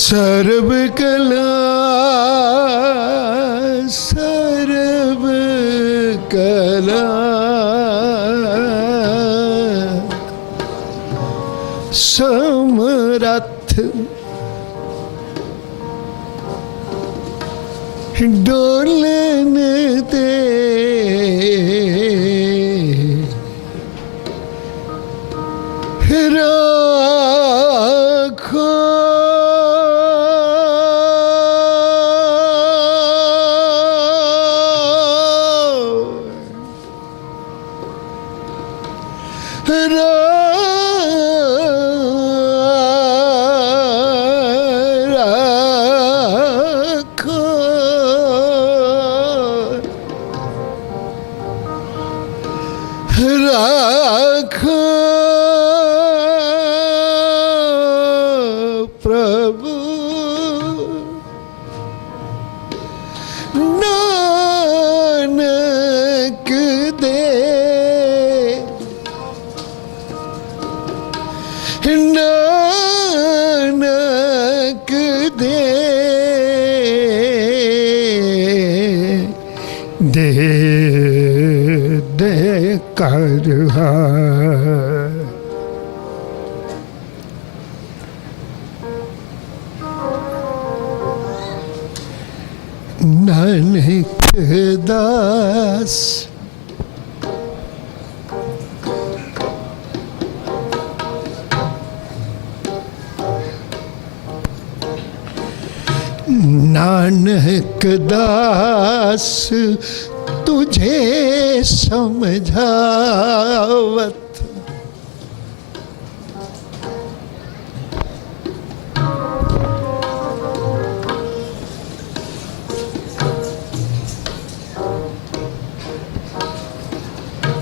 सर्व कला सर्व कला समरथ डोलन ते राखो प्रभु नानक दे नानक दे दे दे कर नानक दास नानक दास तुझे समझावत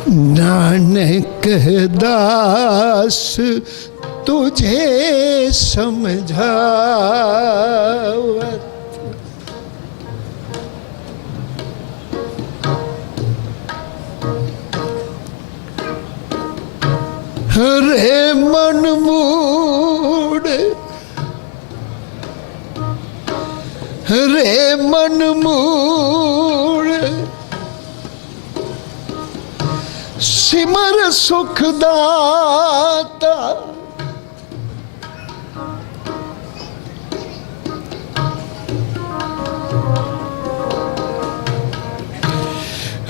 नानक दास तुझे समझावत रे मन मूड, रे मन मूड, सिमर सुखदाता।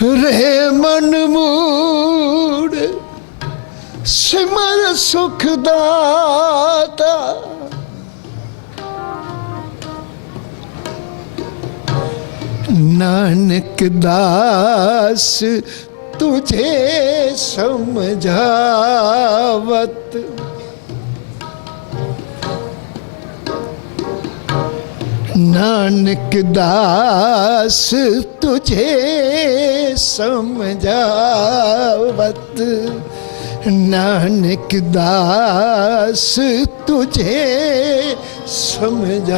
रे मन मूड, सिमर सुखदाता। नानक दास तुझे समझावत, नानक दास तुझे समझावत, नानक दास तुझे समझावत।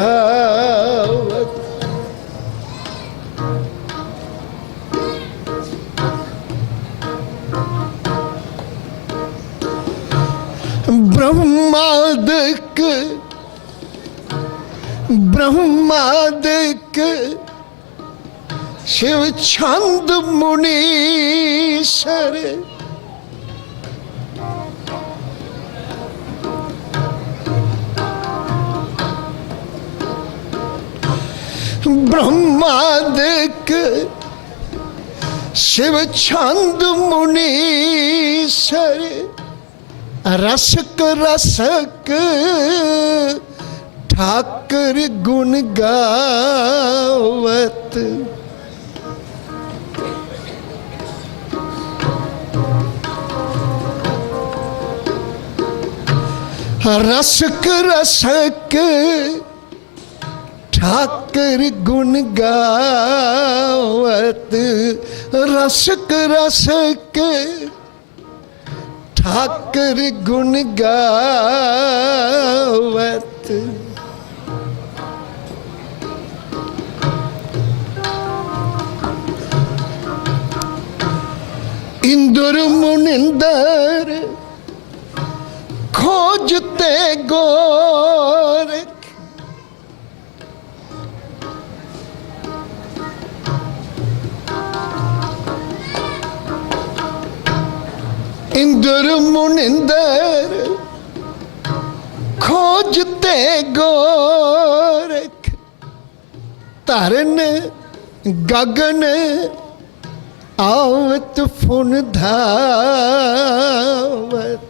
ब्रह्मादिक, ब्रह्मादिक शिव छंद मुनीश्वर, ब्रह्मादिक शिव छंद मुनीश्वर, रसक रसक ठाकर गुण गावत। रसक रसक ठाकर गुण गावत, रसक रसक ठाकर गुण गावत। इंदुर मुनिंदर खोजते गोरख, इंदुर मुनिंदर खोजते गोरख, तरन गगन आवत फुन धावत।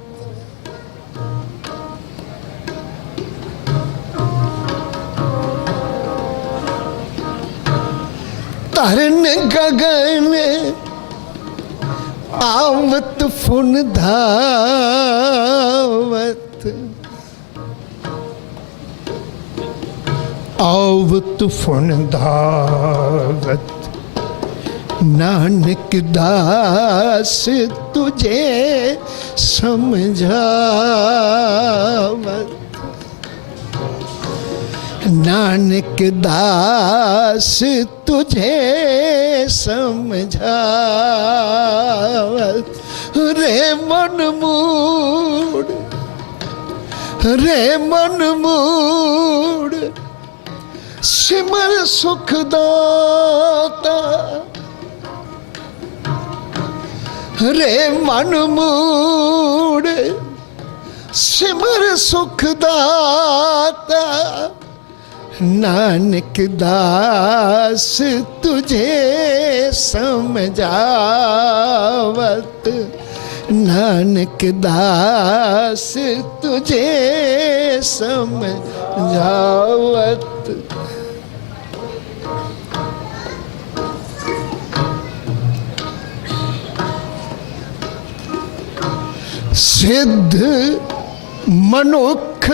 तरन गगन आवत फुन धावत, आवत फुन धावत। नानक दास तुझे समझावत, नानक दास तुझे समझावत। रे मन मूड, रे मन मूड, सिमर सुखदाता। रे मन मूड, सिमर सुखदाता। नानक दास तुझे समझावत, नानक दास तुझे समझावत। सिद्ध मनुख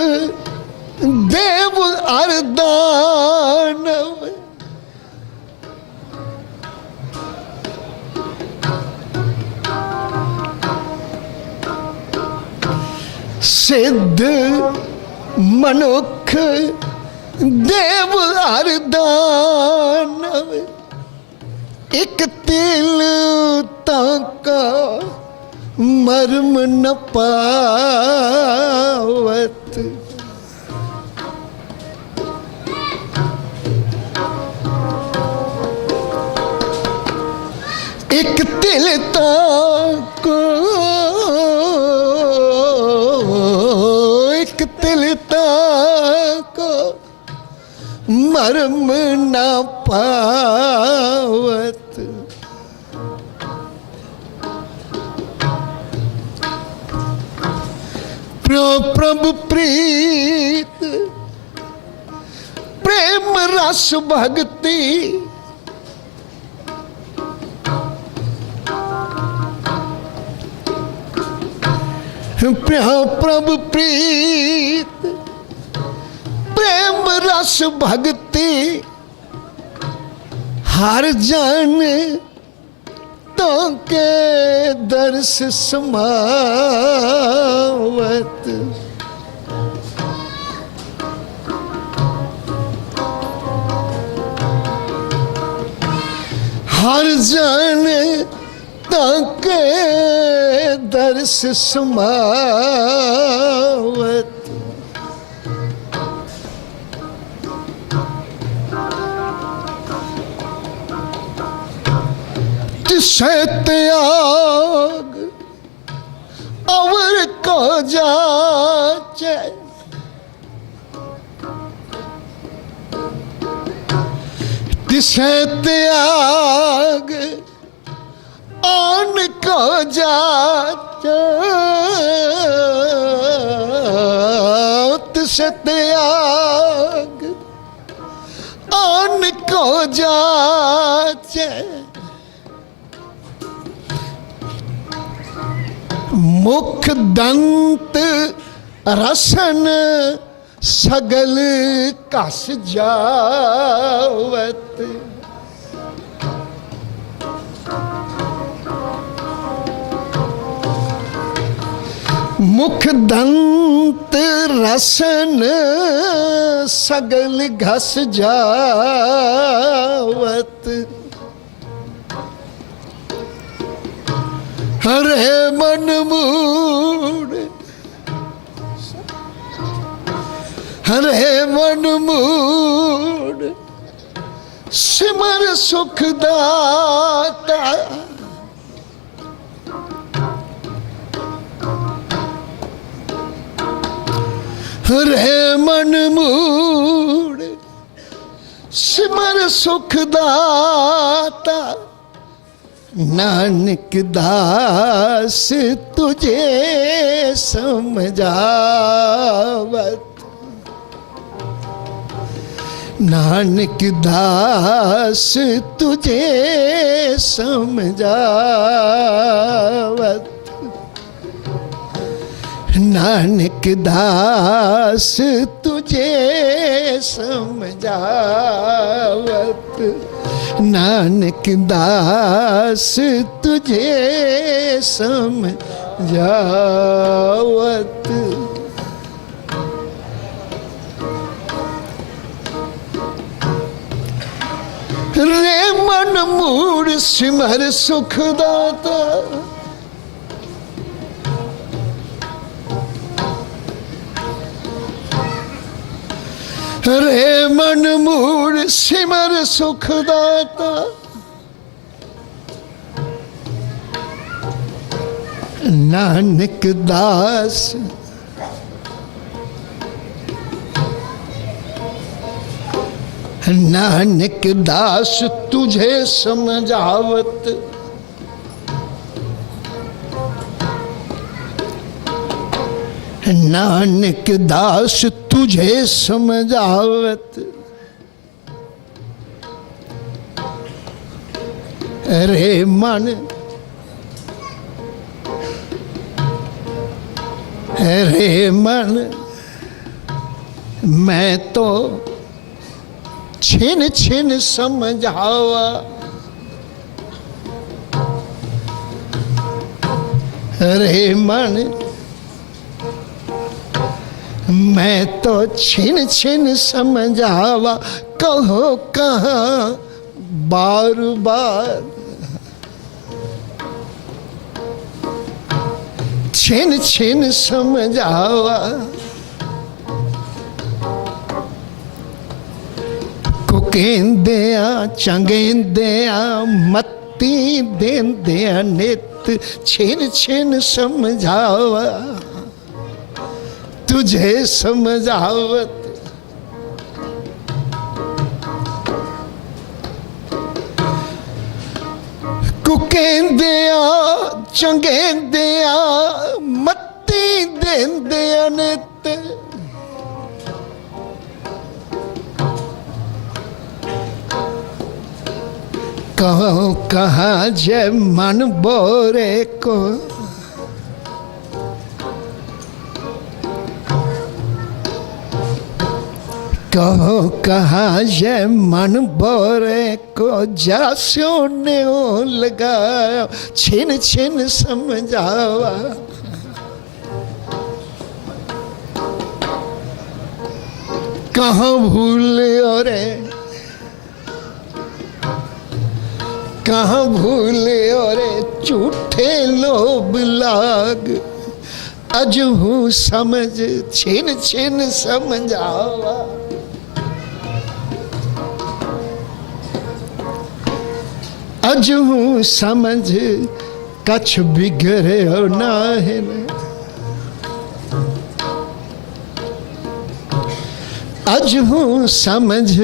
देव अरदानव, सिद्ध मनुख देव अरदानव। एक तिल ताका मर्म न पावत। एक तिलता को, एक तिलता को मर्म न पावत। प्रभु प्रीत प्रेम रस भक्ति, प्रभु प्रीत प्रेम रस भक्ति, हर जन तो के दर्श समावत। हर जन तक दर्श समावत। तिसे त्याग अवर को जाचे, तिसे त्याग आन को जाचे, तिसे त्याग आन को जाचे। मुख दंत रसन सगल कस जावत। मुख दंत रसन सगल घस जावत। हरे मन मूड, हरे मन मूड सिमर सुखदाता। हरे मन मूड सिमर सुखदाता। नानक दास तुझे समझावत। नानक दास तुझे समझावत। नानक दास तुझे समझावत। नानक दास तुझे समझावत। रे मन मूड सिमर सुखदाता। रे मन मूड सिमर सुखदाता। नानक दास नानक दास तुझे समझावत। नानक दास तुझे समझावत। रे मन, रे मन मैं तो छिन छिन समझावा। रे मन मैं तो छिन छिन समझावा। कहो कहाँ बार बार। छिन छिन समझावा कुकेंदिया चंगेंदिया मत्ती देंदिया नित छिन छिन समझावा तुझे समझावत कुकेंदिया चंगेंदिया मत्ती देंदिया नित कहो कहाँ जय मन बोरे को कहो कहाँ जय मन बोरे को जास्यों ने लगाया छिन छिन समझावा कहाँ भूले रे कहाँ भूले रे झूठे लोभ लाग अजहू समझ छिन छिन समझावा अजहू समझ कछ बिगड़े हो ना है अजहू समझ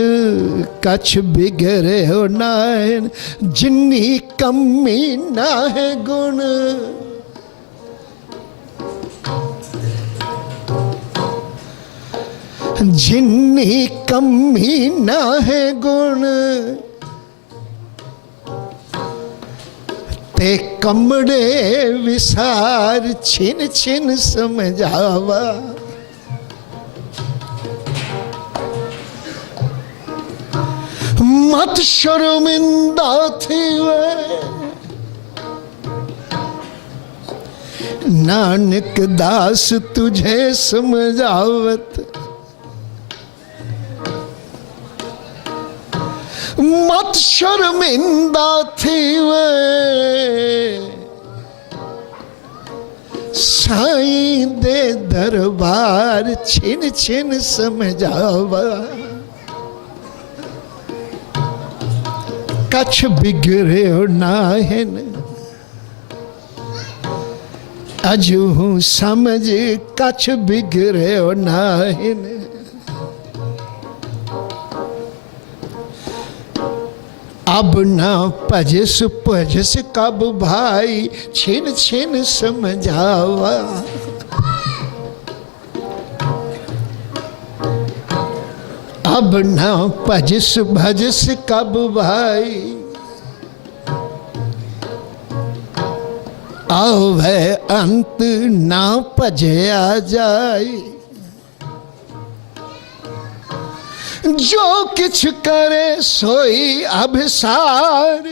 कछ बिगड़े हो ना है जिन्नी कमी ना है गुण जिन्नी कमी ना है गुण ते कमड़े विसार छिन छिन समझावा मत शर्मिंदा थी वे नानक दास तुझे समझावत मत शर्मिंदा थी वे साईं दे दरबार छिन छिन समझावा कछ बिगड़े ना है अजहू समझ कछ बिगड़े ना है अब ना पजस पजस कब भाई छिन छिन समझावा अब ना पजस भजस कब भाई आवे अंत ना पजया जाए जो किछ करे सोई अभिसार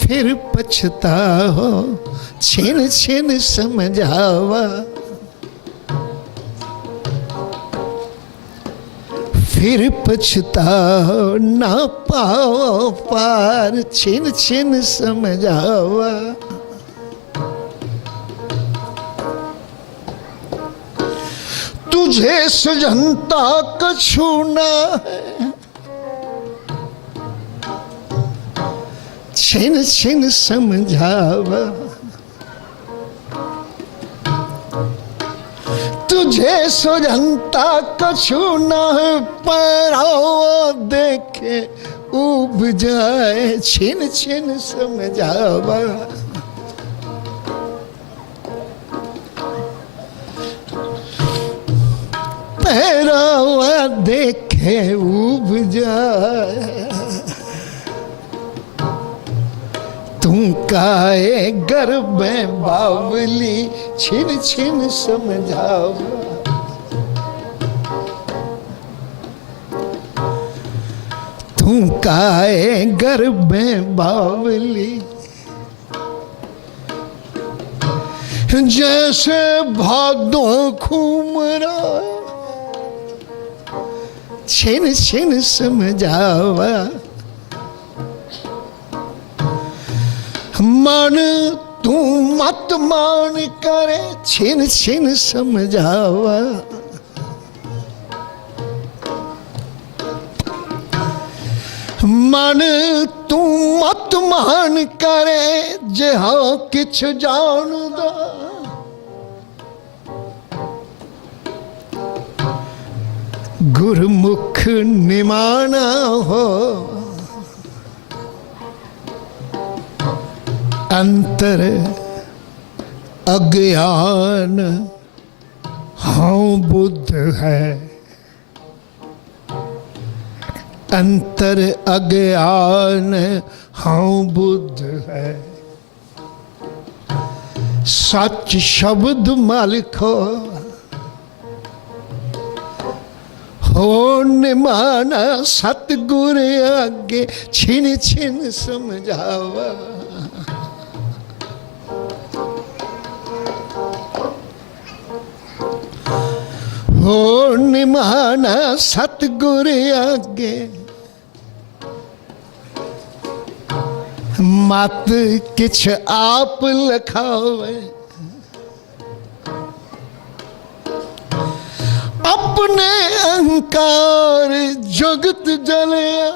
फिर पछता हो छिन छिन समझावा फिर पछताओ ना पाओ पार छिन छिन समझावा तुझे सजनता कछु ना है छिन छिन समझावा तुझे सजनता कछु ना है पर देखे उब जाए छिन छिन समझावा पैरावा देखे उब जाए तुम काए गर्भ में बावली छिन छिन समझावा तुम काए गर्भ में बावली जैसे भादो घूमरा छिन छिन समझावा मन तू मत मान करे छिन छिन समझावा। मन तू मत मान करे जे हाँ किछ जानदा। गुरमुख निमाना हो अंतर अज्ञान हाँ बुद्ध है। अंतर अज्ञान हाँ बुद्ध है। सच शब्द मालिको हो निमाना। सतगुर आगे छिन छिन समझावा। हो निमाना सतगुर आगे मत किछ आप लखावे। अपने अहंकार जगत जलिया।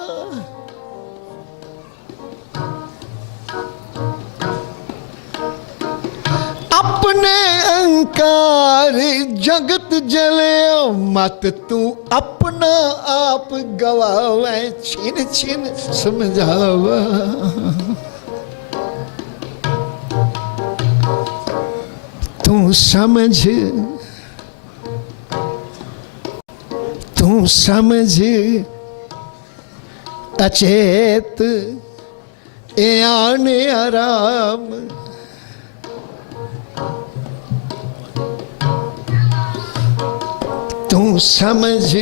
अपने अहंकार जगत जलिया। मत तू अपना आप गवावे छिन छिन समझावा। तू समझ तू समझ अचेत ए आने आराम। तू समझ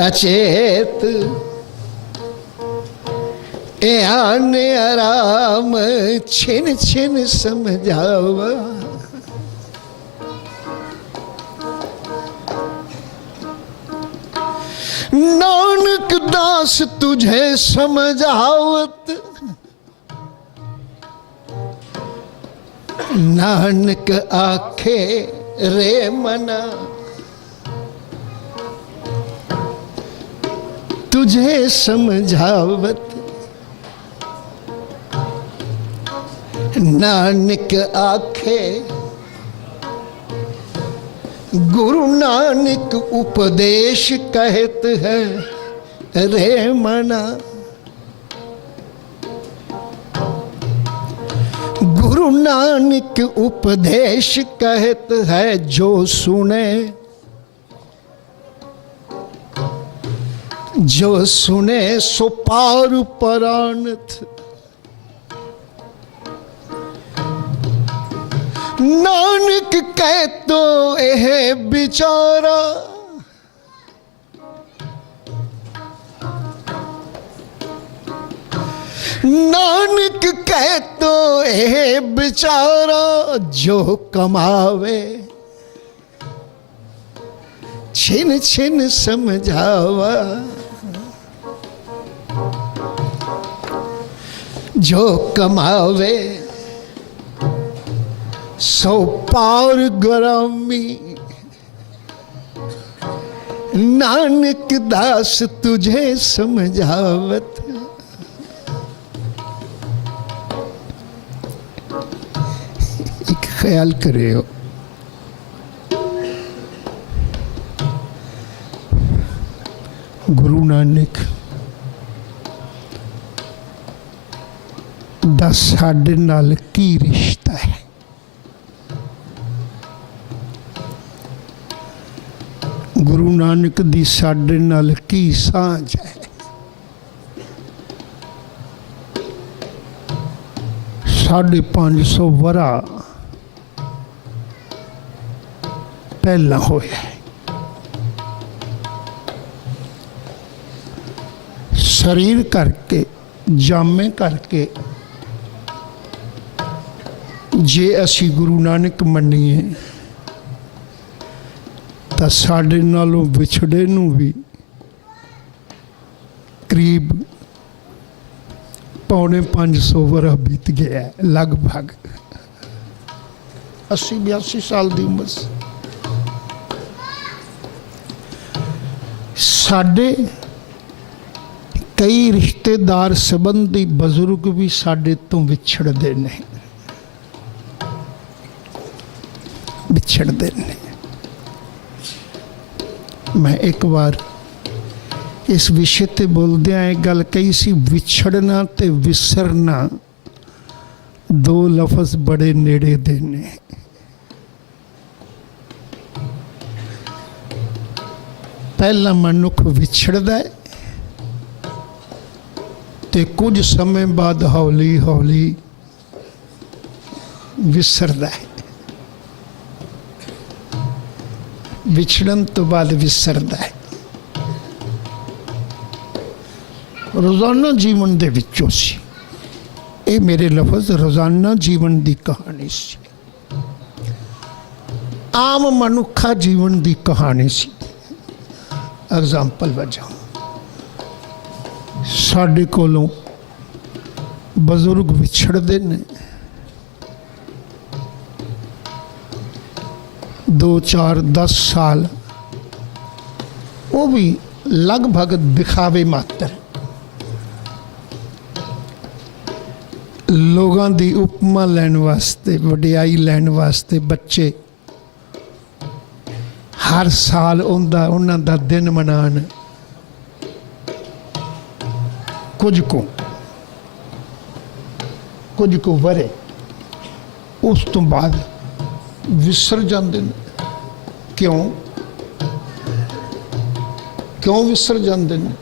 अचेत ए आने आराम छिन छिन समझावा। नानक दास तुझे समझावत। नानक आखे रे मना तुझे समझावत। नानक आखे गुरु नानक उपदेश कहत है रे मना। गुरु नानक उपदेश कहत है जो सुने। जो सुने सो पार परानथ। नानक कह तो यह बिचारा। नानक कह तो यह बिचारा जो कमावे छिन छिन समझावा। जो कमावे सो पार ग्रामी। नानक दास तुझे समझावत। एक ख्याल करे हो गुरु नानक दा साडे नाल की रिश्ता है। गुरु नानक दी साडे नाल की सांझ है। 550 वरा पहला होया है। शरीर करके जामे करके जे असी गुरु नानक मन्नीए तो साडे नालों विछड़े नूं भी करीब पौने 500 वरा बीत गया है, लगभग 80-82 साल की उम्र से। साडे कई रिश्तेदार संबंधी बजुर्ग भी साडे तो विछड़ते ने, विछड़ते ने। मैं एक बार इस विषय ते बोलदियां एक गल कही सी, विछड़ना ते विसरना दो लफज बड़े नेड़े दे ने। पहला मनुख विछड़दा है ते कुछ समय बाद हौली हौली विसरदा है। विछड़न तो बाद विसरदा है। रोजाना जीवन दे विचों सी, ये मेरे लफज रोजाना जीवन की कहानी सी, आम मनुखा जीवन की कहानी सी। एग्जाम्पल वजह साडे कोलों बजुर्ग विछड़ते ने, 2, 4, 10 साल, वो भी लगभग दिखावे मात्र, लोगों की उपमा लैन वास्ते, वडियाई लैन वास्ते बच्चे हर साल उन्हां दा दिन मनान। कुछ को वरे उस तो बाद विसर जाते हैं। क्यों विसर जाते हैं?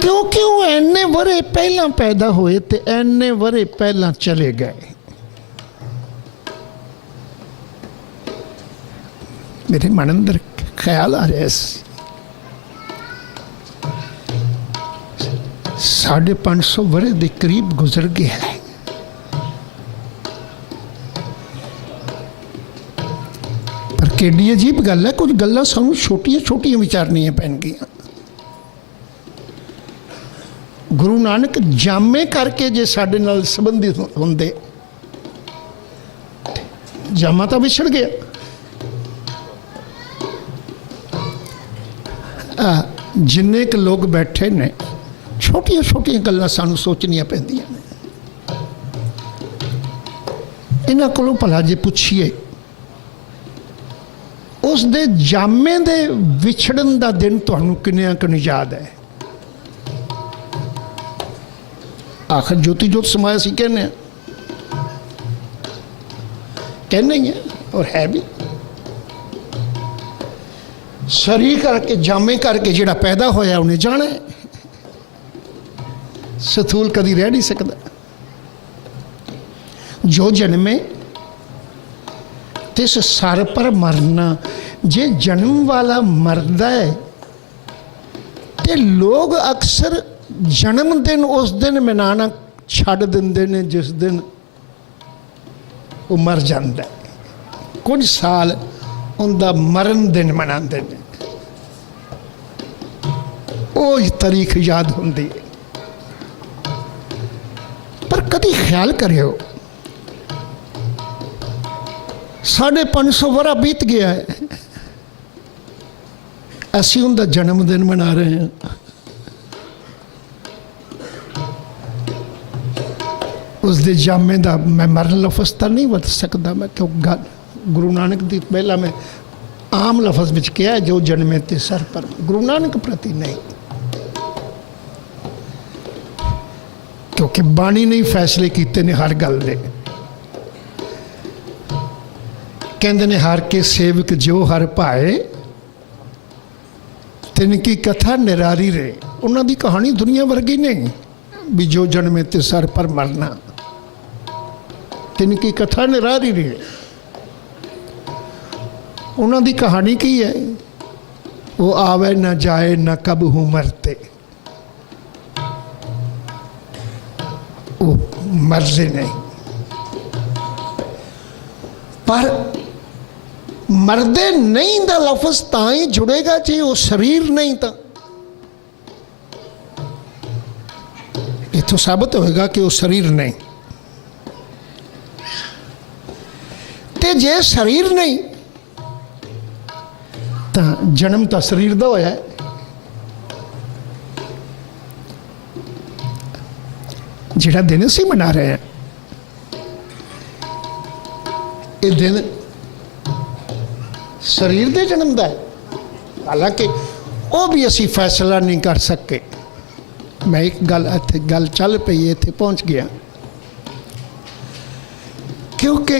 क्योंकि वो इन्ने वरे पहला पैदा होए ते इन्ने वरे पहला चले गए। मेरे मन अंदर ख्याल आ रहा है, 550 वरे के करीब गुजर गया है। पर केडी अजीब गल है, कुछ गल्लां सानूं छोटियां छोटियां विचारनियां पैण गईयां। गुरु नानक जामे करके जे साडे नाल संबंधित होंदे, जामा तो विछड़ गया। जिन्ने क लोग बैठे ने, छोटियां छोटियां गल्लां सानूं सोचनियां पैंदियां ने। इन्हां कोलों भला जे पुछिए, उस दे जामे दे विछड़न दा दिन तुहानूं किन्नियां कुन याद है? आखिर ज्योति जोत समाया सी कहने ही है, और है भी। शरीर करके जामे करके जिहड़ा पैदा होया उन्हें जाना है, सथूल कदी रह नहीं सकता। जो जन्मे तिस सर पर मरना। जे जन्म वाला मरदा है ते लोग अक्सर जन्मदिन उस दिन मनाना छड्ड दिंदे ने जिस दिन वो मर जाता है। कुछ साल उनका मरण दिन मनाते हैं, वो तारीख याद होंदी है। पर कभी ख्याल करियो, 550 वरा बीत गया है, असी उनका जन्मदिन मना रहे हैं। उस दे जामे का मैं मरण लफज तो नहीं वरत सकता, मैं क्यों गुरु नानक की पहला मैं आम लफज में कहा जो जन्मे ते सर पर, गुरु नानक प्रति नहीं, क्योंकि बाणी ने फैसले किए ने हर गल दे। कहते ने हर के सेवक जो हर पाए तिनकी कथा निरारी रहे। उन्होंने कहानी दुनिया वर्गी नहीं भी जो जन्मे ते सर पर मरना, तिनकी कथा निरारी रहे। उन्होंने कहानी की है, वो आवे न जाए न कब हूँ मरते, वो मरते नहीं। पर मरदे नहीं दा लफज तां ही जुड़ेगा जे वो शरीर नहीं था। इत्थों साबित होएगा कि वो शरीर नहीं। ते जे शरीर नहीं तो जन्म तो शरीर का होया है। जिहड़ा दिन असीं मना रहे हैं ये दिन शरीर के जन्म का है। हालांकि वो भी असी फैसला नहीं कर सके। मैं एक गल चल पई इत्थे पहुँच गया, क्योंकि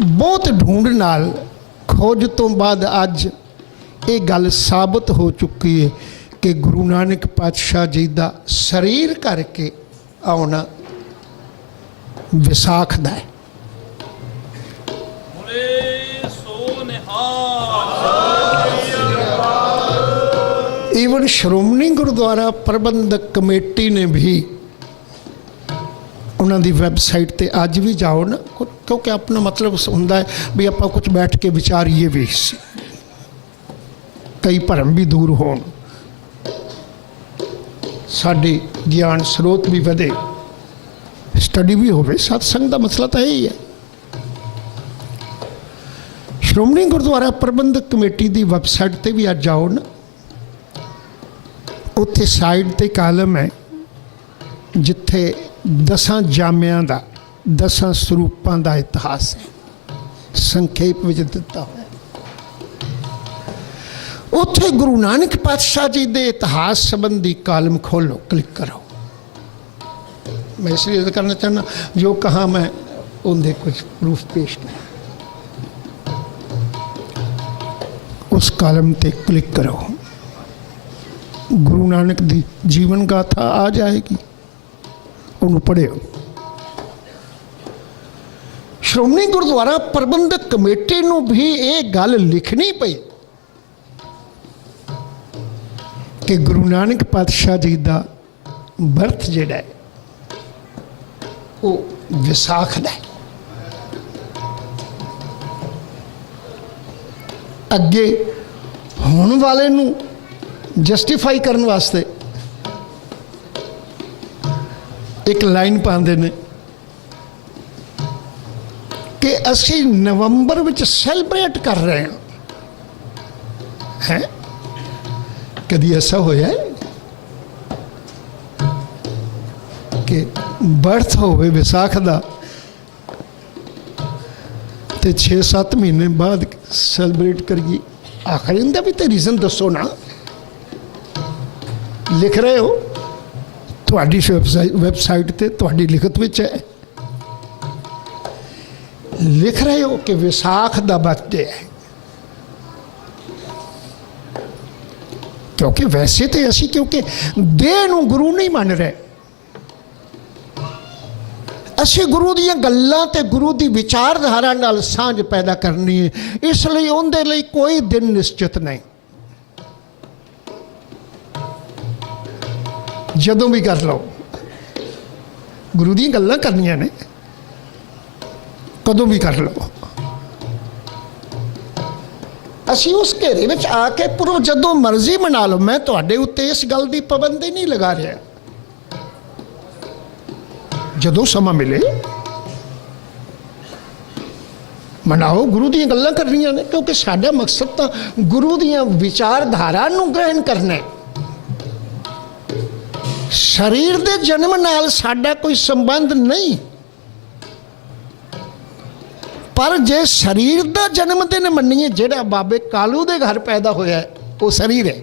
बहुत ढूंढ नाल खोज तो बाद अज ये गल साबित हो चुकी है कि गुरु नानक पातशाह जी का शरीर करके आना विसाख दा है। ईवन श्रोमणी गुरुद्वारा प्रबंधक कमेटी ने भी उन्होंने वैबसाइट ते अज भी जाओ ना, क्योंकि अपना मतलब होंदा है भी आप कुछ बैठ के विचारिए भी, कई भरम भी दूर हो, साडी ज्ञान स्रोत भी वधे, स्टडी भी होवे। सत्संग का मसला तो यही है। श्रोमणी गुरुद्वारा प्रबंधक कमेटी की वैबसाइट पर भी अज जाओ ना, उत्थे साइड ते कालम है जिथे 10 जामियां का 10 स्वरूपों का इतिहास है, संखेप में दिता हुआ। उत्थे गुरु नानक पातशाह जी के इतिहास संबंधी कालम खोलो, क्लिक करो। मैं इसलिए करना चाहना, जो कहा मैं उनके कुछ प्रूफ पेश किया, उस कालम ते क्लिक करो, गुरु नानक की जीवन गाथा आ जाएगी, उन्होंने पढ़ियो। श्रोमणी गुरुद्वारा प्रबंधक कमेटी नूं भी ये गल लिखनी पई कि गुरु नानक पातशाह जी का बर्थ जिहड़ा है वो विसाख दा है। अगे होने वाले नूं जस्टिफाई करने वास्ते एक लाइन पाते हैं कि असी नवंबर में सैलीब्रेट कर रहे हैं। कभी ऐसा होया है कि बर्थ होवे विसाख दा ते 6-7 महीने बाद सैलीब्रेट करिए? आखिर इनका भी तो रीजन दसो ना। लिख रहे हो तुहाडी वैबसाइट ते तुहाडी लिखत विच है, लिख रहे हो कि विसाख दा बर्थडे है। क्योंकि वैसे तो असी क्योंकि देह नूं गुरु नहीं मान रहे, असी गुरु दी गल्लां ते गुरु दी विचारधारा नाल सांझ पैदा करनी है, इसलिए उनके लिए कोई दिन निश्चित नहीं। जदों भी कर लो, गुरु दी गल्लां करनियां ने, कदों भी कर लो। असी उस घेरे में आके पूर्व जदों मर्जी मना लो। मैं तुहाडे उत्ते इस गल की पाबंदी नहीं लगा रहा, जदों समा मिले मनाओ। गुरु दी गल्लां करनियां ने, क्योंकि साडा मकसद तो गुरु दी विचारधारा नूं ग्रहण करना है। शरीर के जन्म नाल साडा कोई संबंध नहीं, पर जे शरीर का जन्मदिन मन्नीए, जिहड़ा बाबे कालू के घर पैदा होया है वो शरीर है।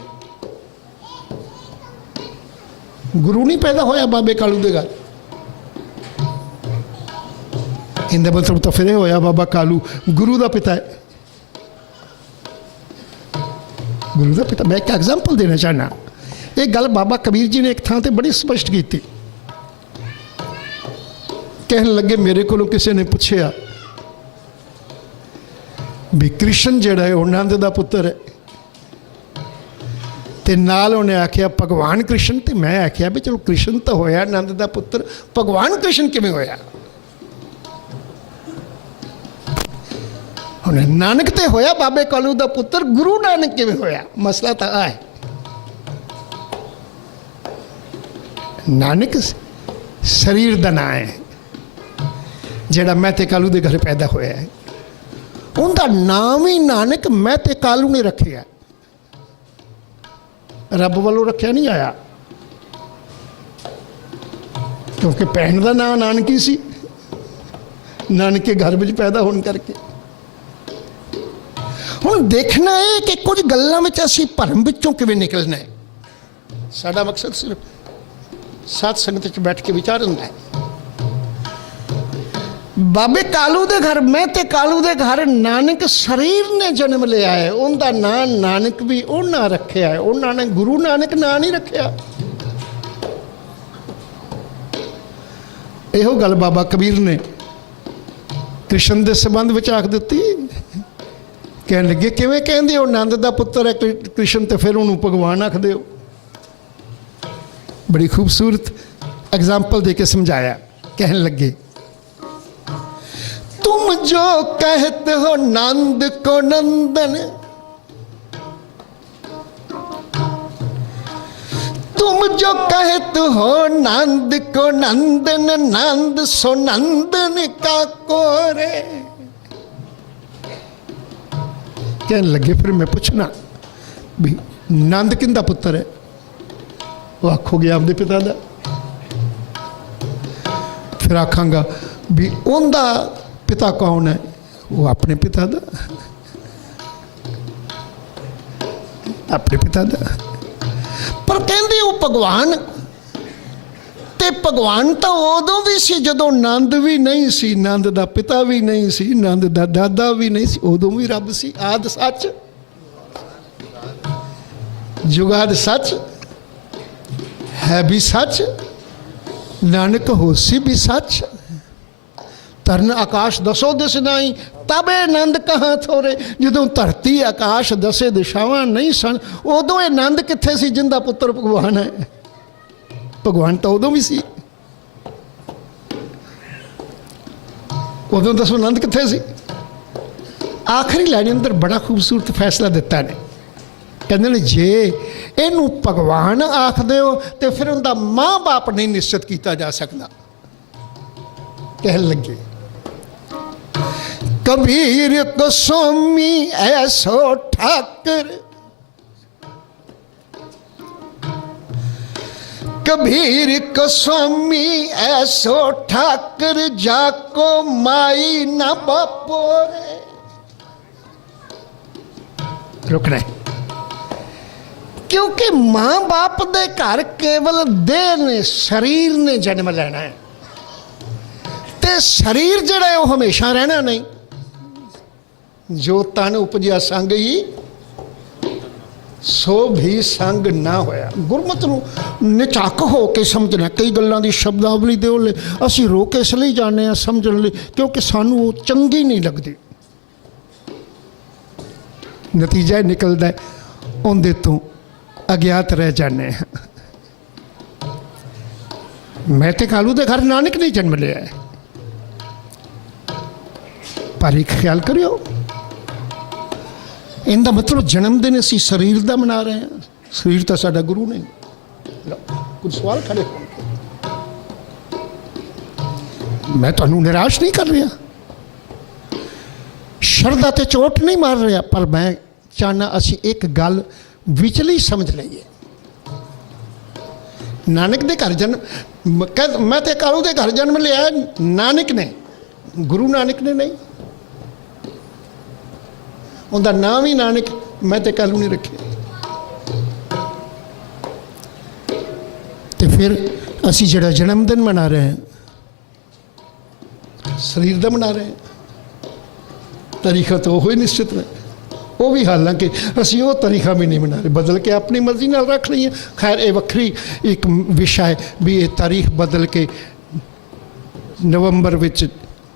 गुरु नहीं पैदा होया बाबे कालू के घर। इनका मतलब तो फिर होया बाबा कालू गुरु का पिता है, गुरु का पिता। मैं एक एग्जाम्पल देना चाहना। ये गल बाबा कबीर जी ने एक थां ते बड़ी स्पष्ट की थी। कहने लगे, मेरे को किसी ने पूछा भी कृष्ण जिहड़ा है वो नंद दा पुत्र है, ते नाल उन्हें आख्या भगवान कृष्ण। ते मैं आख्या भी चलो कृष्ण तो होया नंद दा पुत्र, भगवान कृष्ण किवें होया? उन्हें नानक ते होया बाबे कालू दा पुत्र, गुरु नानक किवें होया? मसला तो आ है। नानक शरीर का नाम है ਜਿਹੜਾ ਮਹਿਤੇ ਕਾਲੂ ਦੇ ਘਰ ਪੈਦਾ ਹੋਇਆ ਹੈ। ਉਹਦਾ ਨਾਮ ਹੀ ਨਾਨਕ ਮਹਿਤੇ ਕਾਲੂ ਨੇ ਰੱਖਿਆ, ਰੱਬ ਵੱਲੋਂ ਰੱਖਿਆ ਨਹੀਂ ਆਇਆ, ਕਿਉਂਕਿ ਭੈਣ ਦਾ ਨਾਂ ਨਾਨਕੀ ਸੀ, ਨਾਨਕੇ ਘਰ ਵਿੱਚ ਪੈਦਾ ਹੋਣ ਕਰਕੇ। ਹੁਣ ਦੇਖਣਾ ਹੈ ਕਿ ਕੁਝ ਗੱਲਾਂ ਵਿੱਚ ਅਸੀਂ ਭਰਮ ਵਿੱਚੋਂ ਕਿਵੇਂ ਨਿਕਲਣਾ ਹੈ। ਸਾਡਾ ਮਕਸਦ ਸਿਰਫ ਸਾਧ ਸੰਗਤ 'ਚ ਬੈਠ ਕੇ ਵਿਚਾਰਨ ਦਾ ਹੈ। ਬਾਬੇ ਕਾਲੂ ਦੇ ਘਰ ਮਹਿਤੇ ਕਾਲੂ ਦੇ ਘਰ ਨਾਨਕ ਸਰੀਰ ਨੇ ਜਨਮ ਲਿਆ ਹੈ। ਉਹਦਾ ਨਾਂ ਨਾਨਕ ਵੀ ਉਹਨਾਂ ਰੱਖਿਆ ਹੈ, ਉਹਨਾਂ ਨੇ ਗੁਰੂ ਨਾਨਕ ਨਾਂ ਨਹੀਂ ਰੱਖਿਆ। ਇਹੋ ਗੱਲ ਬਾਬਾ ਕਬੀਰ ਨੇ ਕ੍ਰਿਸ਼ਨ ਦੇ ਸੰਬੰਧ ਵਿੱਚ ਆਖ ਦਿੱਤੀ। ਕਹਿਣ ਲੱਗੇ ਕਿਵੇਂ ਕਹਿੰਦੇ ਹੋ ਨੰਦ ਦਾ ਪੁੱਤਰ ਹੈ ਕ੍ਰਿਸ਼ਨ ਤੇ ਫਿਰ ਉਹਨੂੰ ਭਗਵਾਨ ਆਖਦੇ ਹੋ। ਬੜੀ ਖੂਬਸੂਰਤ एग्जाम्पल दे के समझाया। कहने लगे तुम जो कहते हो नंद को नंदन, तुम जो कहते हो नंद को नंदन, नंद सो नंदन का कोरे। कहने लगे फिर मैं पूछना भी नंद किंदा पुत्र है? वो आखोगे आपके पिता का। फिर आखांगा भी उनका पिता कौन है? वो अपने पिता का, अपने पिता का। पर कहते वो भगवान ते भगवान तो उदों भी सी जदों नंद भी नहीं सी, नंद दा पिता भी नहीं सी, नंद दा दादा भी नहीं सी, उदों भी रब सी। आद सच जुगाद सच है भी सच, नानक होसी भी सच। तरन आकाश दसो दिस नहीं, तबे नंद कहाँ थोरे। जदों धरती आकाश दसे दिशावां नहीं सन, उदों ये नंद कित्थे सी जिंदा पुत्र भगवान है। भगवान तो उदों भी सी, उदों दसो नंद कित्थे सी। आखिरी लाइन अंदर बड़ा खूबसूरत फैसला दिता ने। कहते ने जे इनू भगवान आखदे हो तो फिर उनका माँ बाप नहीं निश्चित किया जा सकता। कह लगे कबीर गोस्वामी ऐसो ठाकर, कबीर गोस्वामी ऐसो ठाकर, जाको माई न बापोरे। रुकना है क्योंकि माँ बाप दे घर केवल देह ने, शरीर ने जन्म लेना है, ते शरीर जड़ा है वो हमेशा रहना नहीं। जो तन उपजिया संग ही सो भी संग ना होया। गुरमत नूं निझक हो के समझना। कई गल्लां दी शब्दावली दे ओले असीं रोक के इसलिए जाने आ समझण लई क्योंकि सानूं वो चंगी नहीं लगदी। नतीजा निकलदा उहदे तों अज्ञात रह जाने। मैं तो कालू दे घर नानक ने जन्म लिया है, पर एक ख्याल करियो इनका मतलब जन्मदिन असी शरीर का मना रहे हैं। शरीर तो साडा गुरु नहीं। कुछ सवाल खड़े हो, मैं तुहानूं निराश नहीं कर रहा, शरदा ते चोट नहीं मार रहा, पर मैं चाहना असी एक गल विचली समझ लीए। नानक दे घर जन्म, मैं तो कालू दे घर जन्म लिया नानक ने, गुरु नानक ने नहीं। उनका नाम ही नानक, मैं तो कालू नहीं रखे। तो फिर असी जड़ा जन्मदिन मना रहे हैं शरीर का मना रहे हैं। तरीका तो वो ही निश्चित है, वो भी हालांकि असी वो तरीका भी नहीं बना रहे, बदल के अपनी मर्जी नाल रख ली है। खैर ये वक्री एक विषय भी, ये तारीख बदल के नवंबर विच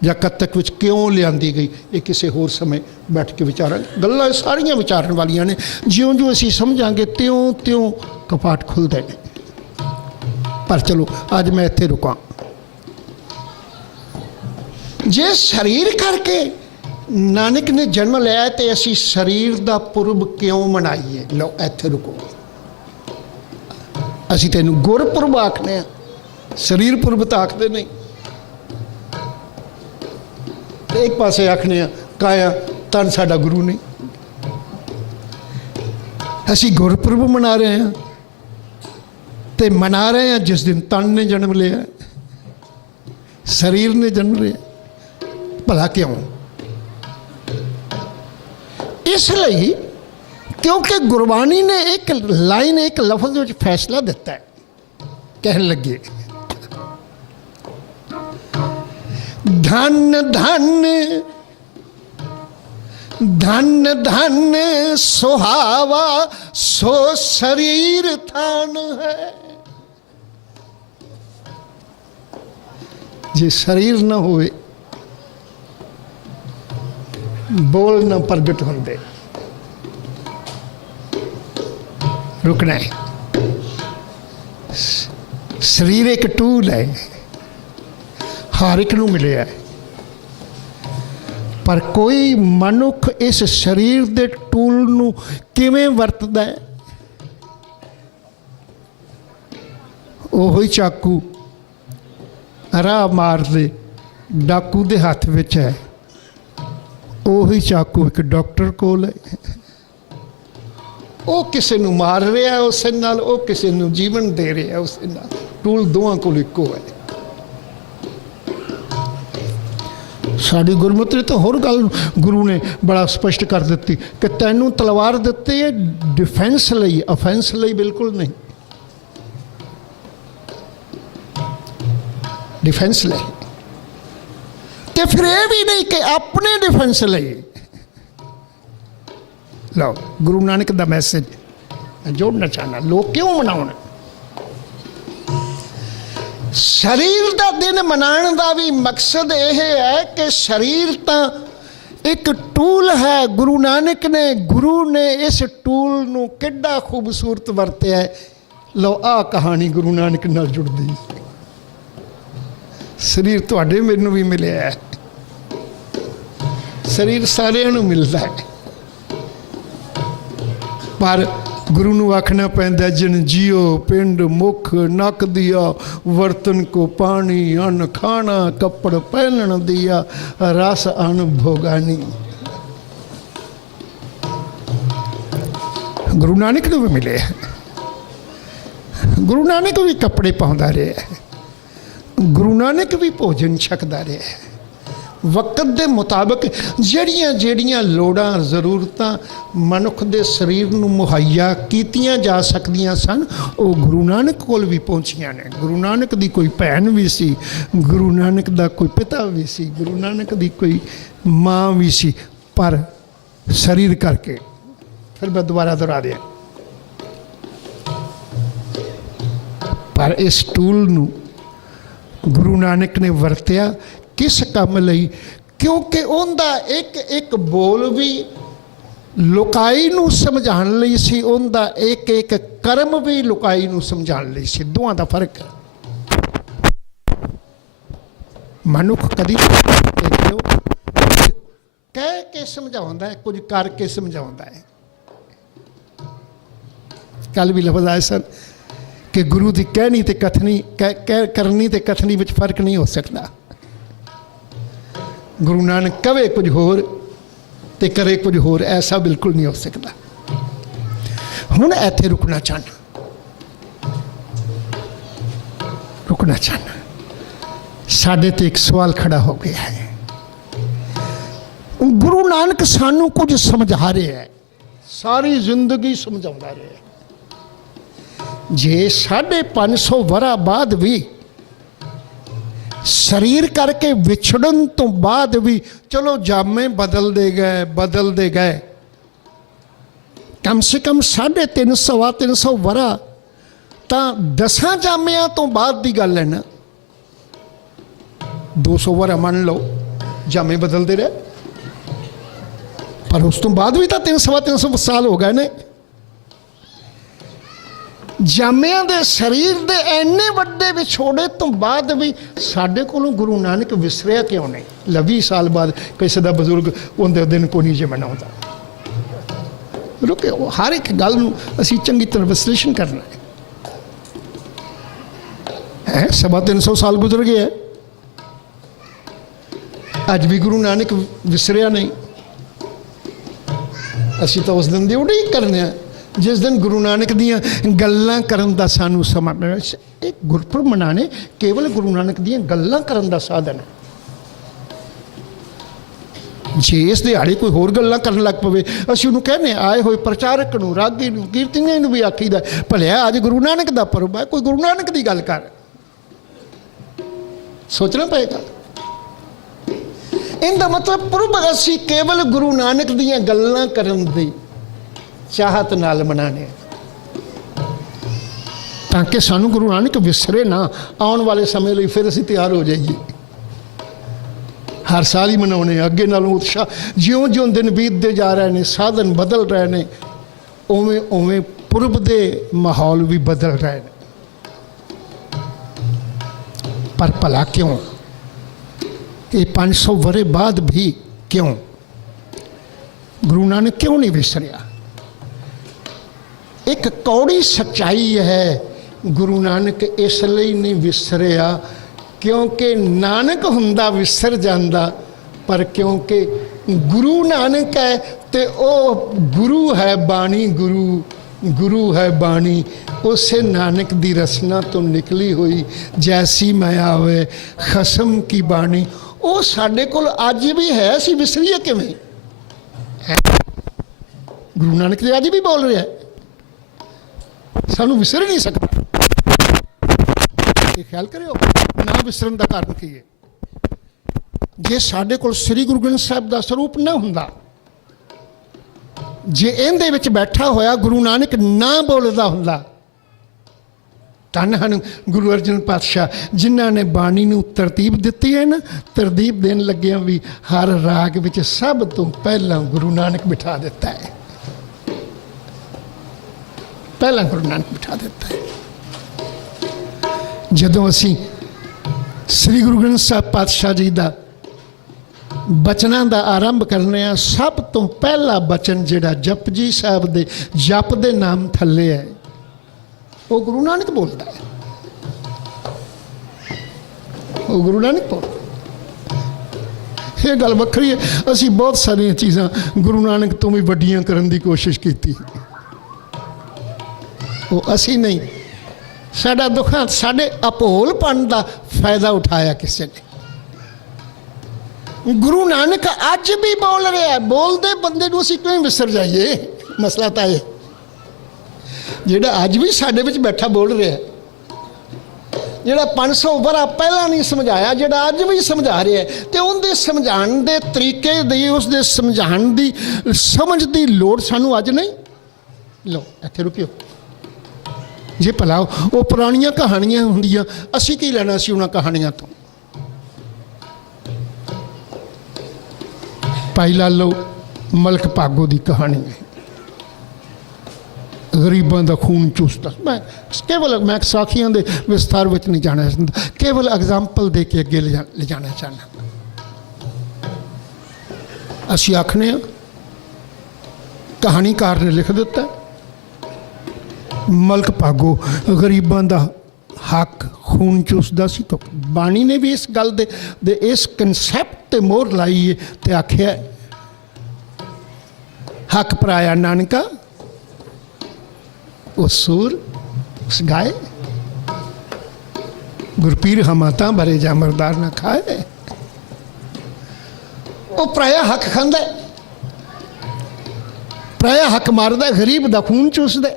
या कत्तक विच क्यों लियांदी गई, ये किसी होर समय बैठ के विचार। गल्लां सारियां विचारन वालियां ने, ज्यों ज्यों असी समझांगे त्यों त्यों कपाट खुलदे ने। पर चलो अज मैं इत्थे रुकां। जे शरीर करके नानक ने जन्म लिया तो असी शरीर का पुरब क्यों मनाइए? लो इत्थे रुको, असी तेनू गुरपुरब आखने। शरीर पुरबत आखते नहीं, एक पासे आखने काया तन साडा गुरु नहीं। असी गुरपुरब मना रहे हैं तो मना रहे हैं जिस दिन तन ने जन्म लिया, शरीर ने जन्म लिया। भला क्यों? इसलिए क्योंकि गुरबाणी ने एक लाइन एक लफ्ज में फैसला दिता है। कहने लगे धन धन धन धन सुहावा सो शरीर थान है। जे शरीर न होए बोल न प्रगट होंदे। रुकना है। शरीर एक टूल है, हर एक नूं मिलिया है, पर कोई मनुख इस शरीर दे टूल नूं किवें वरतदा है? ओही चाकू राह मार दे डाकू दे हथ विच है, ओही चाकू एक डॉक्टर कोल है। वो किसी नूं मार रहा है उस नाल, वो किसी नूं जीवन दे रहा है उस नाल। टूल दोवां कोल इक्को है। साड़ी गुरमत ने तो होर गल गुरु ने बड़ा स्पष्ट कर दी कि तैनू तलवार दिती है डिफेंस लई, ऑफेंस लई बिल्कुल नहीं। डिफेंस लई ते फिर यह भी नहीं कि अपने डिफेंस लई। लो गुरु नानक दा मैसेज जोड़ना चाहना। लोग क्यों मनाउण? शरीर का दिन मनाने का भी मकसद यह है कि शरीर तो एक टूल है। गुरु नानक ने इस टूल नूं किड्डा खूबसूरत वरत्या है। लो आ कहानी गुरु नानक नाल जुड़दी। शरीर तुहाडे मैनूं भी मिलिया है, शरीर सारिआं नूं मिलदा है, पर गुरु नूं आखना पैंदा जिन जियो पिंड मुख नक दिया, वर्तन को पानी अन्न खाना कपड़ पहनन दिया, रस अन भोगानी। गुरु नानक नूं भी मिले, गुरु नानक भी कपड़े पाउंदा रहा, गुरु नानक भी भोजन छकदा रहा। वक्त के मुताबिक जड़ियाँ जड़ियाँ लोड़ां जरूरतां मनुख के शरीर नूं मुहैया कीतियां जा सकदियां सन, वो गुरु नानक कोल भी पहुँचियां ने। गुरु नानक दी कोई भैन भी सी, गुरु नानक दा कोई पिता भी सी, गुरु नानक दी कोई माँ भी सी, पर शरीर करके। फिर मैं दोबारा दोहरा दिया, पर इस टूल नूं गुरु नानक ने वरत्या किस काम लई? क्योंकि उनका एक एक बोल भी लुकाई नूं समझाण लई सी, उनका एक एक कर्म भी लुकाई नूं समझाण लई सी। दोवां दा फर्क है। मनुख कदी कह के समझाउंदा है, कुछ करके समझाउंदा है। कल भी लफ्ज़ आए सन कि गुरु की कहनी ते कथनी करनी ते कथनी विच फर्क नहीं हो सकता। गुरु नानक कवे कुछ होर ते करे कुछ होर, ऐसा बिल्कुल नहीं हो सकता। हुण इत्थे रुकना चाहना। साडे ते एक सवाल खड़ा हो गया है। गुरु नानक सानू कुछ समझा रहे हैं, सारी जिंदगी समझाउंदा रहा है। जे 550 वरा बाद भी शरीर करके विछड़न तो बाद भी चलो जामे बदलते गए, कम से कम 350 वरा तो 10 जामिया तो बाद की गल है ना। 200 वरा मान लो जामे बदलते रहे, पर उस तो बाद भी तो 300 साल हो गए ने। जामिया दे शरीर दे इन्ने वड्डे विछोड़े तो बाद भी साडे कोलों गुरु नानक विसरिया क्यों नहीं? 20 साल बाद किसी का बजुर्ग उनके दिन को नहीं जे मनाउंदा। रुके हर एक गल नूं असीं चंगी तरह विश्लेषण करना है। है 350 साल गुजर गए, अज भी गुरु नानक विसरिया नहीं। असीं तो उस दिन दी उड़ीक करने जिस दिन गुरु नानक दियां गल्लां करन दा सानू समा। एक गुरपुरब मनाने केवल गुरु नानक दियां गल्लां करन दा साधन है। जे इस दिहाड़े कोई होर गल्लां करन लग पवे, असीं उहनूं कहने आए होए प्रचारक नूं, रागी नूं, कीर्तनिया नूं भी आखीदा भलिया अज गुरु नानक दा पुरब है, कोई गुरु नानक दी गल कर। सोचना पएगा। इनका मतलब पुरब असीं केवल गुरु नानक दियां गल्लां करन दी चाहत नाल मनाने ताकि सानू गुरु नानक विसरे ना। आने वाले समय लिए फिर असीं तैयार हो जाइए। हर साल ही मनाने अगे नालों उत्साह, ज्यों ज्यों दिन बीतते जा रहे हैं, साधन बदल रहे हैं, उवें उवें पुरब दे माहौल भी बदल रहे हैं। पर भला क्यों? ये 500 वरे बाद भी क्यों? गुरु नानक क्यों नहीं विसरिया? एक कौड़ी सच्चाई है, गुरु नानक इसलिए नहीं विसरिया क्योंकि नानक हुंदा विसर जांदा, पर क्योंकि गुरु नानक है तो वह गुरु है बाणी, गुरु है बाणी, उसे नानक दी रसना तो निकली हुई। जैसी मैं आवे खसम की बाणी, वो साडे कोल अज भी है, असीं विसरीए किवें? गुरु नानक जी अज भी बोल रहा है, सानू विसर नहीं सकता। ये ख्याल करियो ना विसरन का कारण की है? जे साडे कोल श्री गुरु ग्रंथ साहिब का स्वरूप ना हुंदा, जे इहदे विच बैठा होया गुरु नानक ना बोलदा हुंदा, धन हन गुरु अर्जन पातशाह जिन्हां ने बाणी नूं तरतीब दित्ती है ना। तरतीब देन लग्गियां भी हर राग विच सब तो पहला गुरु नानक बिठा दिता है, पहला गुरु नानक बिठा दिता है। जदों असीं श्री गुरु ग्रंथ साहिब पातशाह जी का बचनां का आरंभ करने, सब तो पहला बचन जिहड़ा जपजी साहब दे जप दे नाम थल्ले है, वो गुरु नानक बोलता है। वो गुरु नानक बोलता। ये गल वखरी है, असी बहुत सारिया चीज़ां गुरु नानक तो भी वड्डियां करन दी कोशिश की, वो असी नहीं। साडा दुखा साडे अभोलपन का फायदा उठाया किसी ने। गुरु नानक अज भी बोल रहा है, बोलते बंदे नूं असीं क्यों विसर जाइए? मसला तो है जिहड़ा अज भी साडे विच बैठा बोल रहा है, जिहड़ा 500 वरा पहला नहीं समझाया, जिहड़ा अज भी समझा रहा है, तो उनके समझाने के तरीके दी, उसके समझाने की समझ की लोड़ सानू अज नहीं। लो इत्थे रुकियो, जे भला वो पुरानियां कहानियां हुंदियां, असीं की लेना सी उन्हां कहानियां तो। भाई लालो मलक भागो की कहानी है, गरीबों का खून चूसता। मैं केवल मैं साखियां के विस्तार में नहीं जाना चाहता, केवल एग्जाम्पल दे के अगे ले जाना चाहना। असीं आखने कहानीकार ने लिख दिता, मलक भागो गरीबों का हक खून चूसदा सी। तो बाणी ने भी इस गल दे इस कंसैप्ट ते मोहर लाई है, ते आख्या हक पराया नानका उस सूर उस गाय, गुरपीर हमाता भरे जा मरदार ना खाए। वो पराया हक खांदा, पराया हक मारदा, गरीब दा खून चूसदा।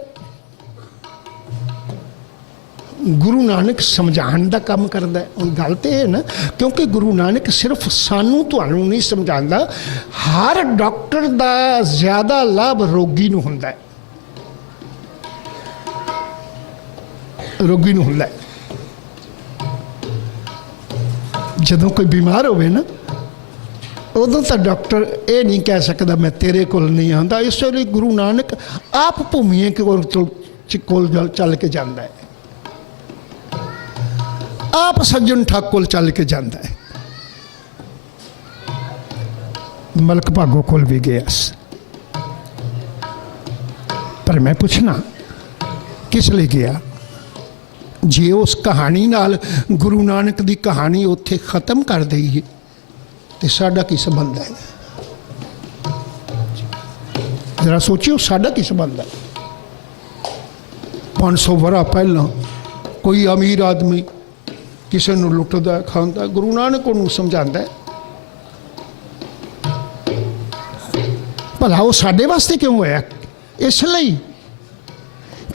गुरु नानक समझाने का काम करता है। गल तो है ना, क्योंकि गुरु नानक सिर्फ सानू तुहानू नहीं समझाता, हर डॉक्टर का ज़्यादा लाभ रोगी नूं हुंदा है, रोगी नूं हुंदा है। जदों कोई बीमार होवे ना, उदों तो डॉक्टर ये नहीं कह सकता मैं तेरे कोल नहीं आंदा। इसलिए गुरु नानक आप भूमिए कोल चल के जाता है, आप सज्जन ठाकुर कोल चल के जाता है। मलक भागो कोल भी गया, पर मैं पूछना किस लिए गया? जे उस कहानी नाल गुरु नानक की कहानी उत्थे खत्म कर दईए तो साडा की संबंध है? जरा सोचियो, साडा की संबंध है? 500 वरा पहला कोई अमीर आदमी किसी को लुटदा खांदा, गुरु नानक उन्होंने समझाता है, भला वो साडे वास्ते क्यों होया? इसलिए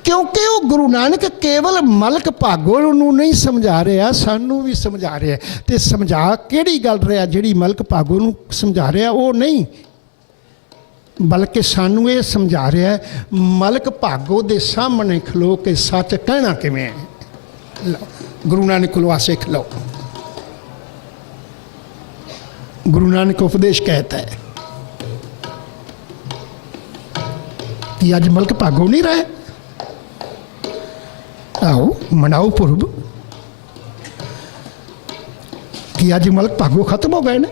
क्योंकि वो गुरु नानक केवल मलक भागो नूं नहीं समझा रहा, सानू भी समझा रहा है। तो समझा किहड़ी गल रहा जिहड़ी मलक भागो नूं समझा रहा, वो नहीं, बल्कि सानू ये समझा रहा है मलक भागो दे सामने खलो के सच कहना किवें है। लो गुरु नानक को सिख लो। गुरु नानक उपदेश कहता है कि अज मलक भागो नहीं रहे, आओ मनाओ पुरब कि अज मलक भागो खत्म हो गए ने।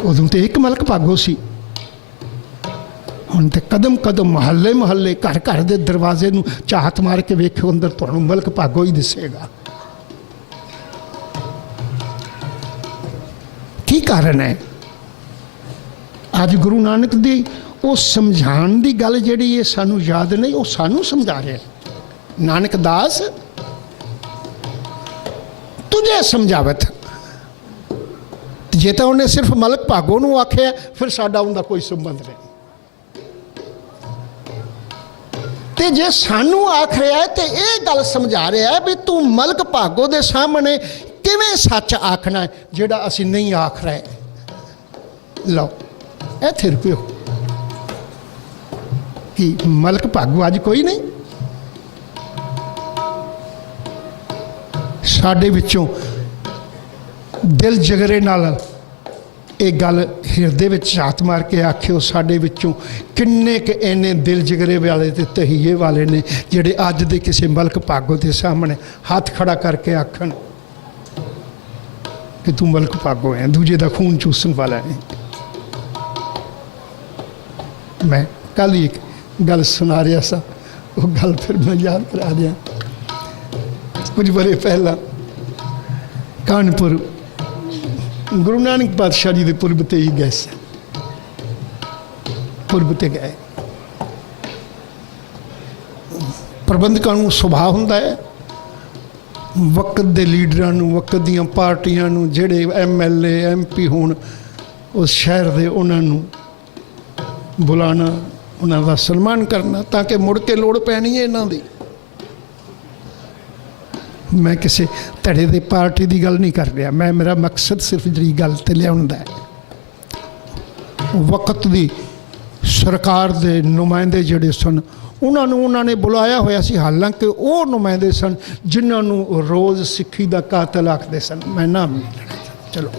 उदों तो एक मलक भागो सी, हुण ते कदम कदम महल्ले महल्ले घर घर के दरवाजे नूं झात मार के वेखो, अंदर तुहानूं मलक भागो ही दिसेगा। की कारण है? अज गुरु नानक दी वो समझाण दी गल जिहड़ी है सानू याद नहीं, वो सानू समझा रहा है। नानक दास तुझे समझावत, जे तो उन्हें सिर्फ मलक भागो नूं आख्या फिर साडा उनका कोई संबंध नहीं। ते जे सानू आख रहा है तो ये गल समझा रहा है भी तू मलक भागो दे सामने किवें सच आखना है जिहड़ा असीं नहीं आख रहे। लो इत्थे रुकियो कि मलक भागो अज कोई नहीं, साडे विचों दिल जगरे नाल एक गल हिरदे विच झात मार के आखियो, साडे विचों किन्ने के इन्ने दिल जगरे वाले ते तहीए वाले ने जिहड़े अज दे किसी मलक भागो के सामने हाथ खड़ा करके आखन कि तू मलक भागो है, दूजे दा खून चूसन वाला है। मैं कल ही एक गल सुना रहा सा, वो गल फिर मैं याद करा दिया। कुछ बड़े पहला कानपुर गुरु नानक पातशाह जी के पुरब ते ही गए, पुरब ते गए। प्रबंधकों को सुभाव होंदा है वक्त के लीडरां नूं, वक्त दीआं पार्टियां नूं, जिहड़े MLA MP होण उस शहर दे उन्हां नूं बुलाना, उन्हां दा सन्मान करना ताकि मुड़ के लोड़ पैनी है इन्हां दी। मैं किसी धड़े दे पार्टी की गल नहीं कर रहा, मैं मेरा मकसद सिर्फ जी गल ते लियाउण दा है। वक्त दी सरकार दे नुमाइंदे जिहड़े सन उन्होंने बुलाया होया सी, हालांकि वो नुमाइंदे सन जिन्होंने रोज़ सिक्खी दा कातल आखते सन। मैं नाम नहीं लेना, चलो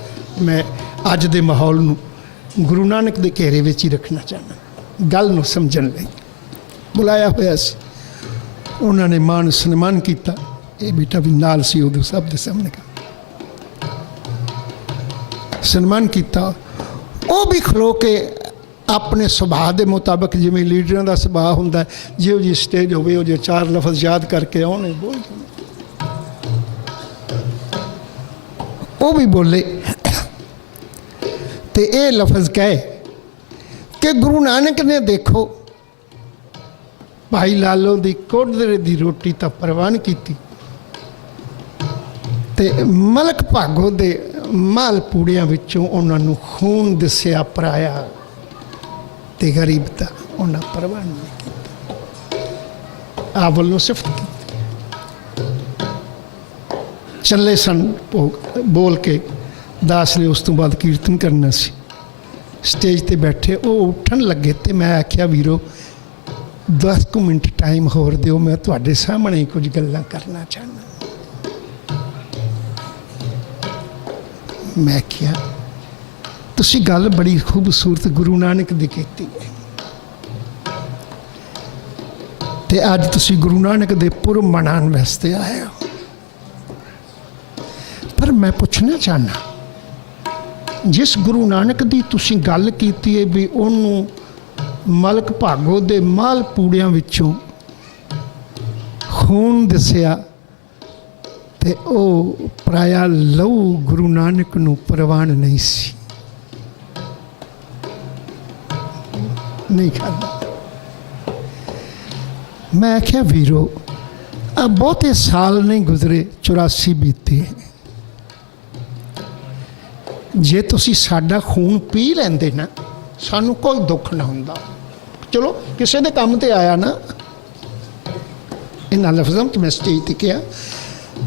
मैं अज दे माहौल नूं गुरु नानक दे घेरे विच ही रखना चाहना, गल नूं समझण लई बुलाया होया सी। उन्होंने मान सन्मान किया, ये बेटा भी नाल सी उदों सब दे सामने का सन्मान किया। वो भी खलो के अपने सुभाव के मुताबिक जिवें लीडरां दा सुभाव हुंदा है, जिहो जी स्टेज होवे वो जो 4 लफज याद करके आने बोल, वो भी बोले ते ये लफज कहे कि गुरु नानक ने देखो भाई लालो दी कोडरे दी रोटी तो परवान की, ते मलक भागो दे माल पूड़ियां विचों उन्होंने खून दिसिया पराया ते गरीब दा उन्हें परवान नहीं किया। आप वालों सिफत की चले सन बोल के दास ने उस तो बाद कीर्तन करना सी। स्टेज ते बैठे वो उठन लगे तो मैं आख्या वीरो 10 मिनट टाइम होर दिओ, मैं तुहाडे सामने ही कुछ गल्लां करना चाहना। मैं क्या तुसी गल बड़ी खूबसूरत गुरु नानक दी कीती है, ते अज तुसी गुरु नानक दे पुरब मनाने वास्ते आए हो, पर मैं पूछना चाहना जिस गुरु नानक दी तुसी गल कीती है भी उन्होंने मलक भागो दे माल पूड़ियां विचों खून दिसिया ते ओ पराया लहू गुरु नानक नूं परवान नहीं सी, नहीं खादा। मैं आख्या वीरो बहुते साल नहीं गुजरे, 84 बीते, जे तुसी साडा खून पी लेंदे ना सानू कोई दुख ना हुंदा। चलो किसी दे काम ते आया ना, इन्हां लफ्ज़ां च मैं स्टेज ते कहा,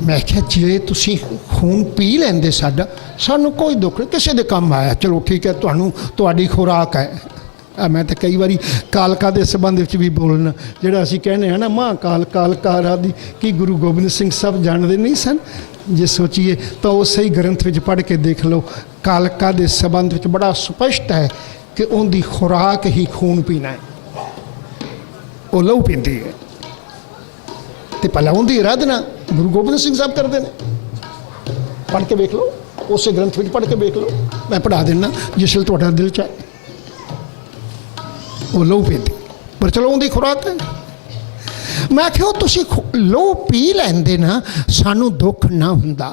मैं क्या जे तुसी खून पी लेंदे साडा सानू कोई दुख नहीं, किसी दे काम आया, चलो ठीक है, तुहानू तुहाडी खुराक है। मैं तो कई बारी कालका के संबंध में भी बोलना, जोड़ा असी कहने हैं ना महाकाल कालका आदि, कि गुरु गोबिंद सिंह साहब जानते नहीं सन। जे सोचिए तो उस ही ग्रंथ में पढ़ के देख लो, कालका के संबंध में बड़ा स्पष्ट है कि उनकी खुराक ही खून पीना है, वो लहू पीती है। तो पहला उनकी आराधना गुरु गोबिंद सिंह साहब करते हैं, पढ़ के देख लो, उस ग्रंथ में पढ़ के देख लो, मैं पढ़ा देना जिसले तुहाडा दिल चाहे। वो लहू पीती, पर चलो उनकी खुराक है। मैं आखिया तुसी लहू पी लैंदे ना सानू दुख ना हुंदा,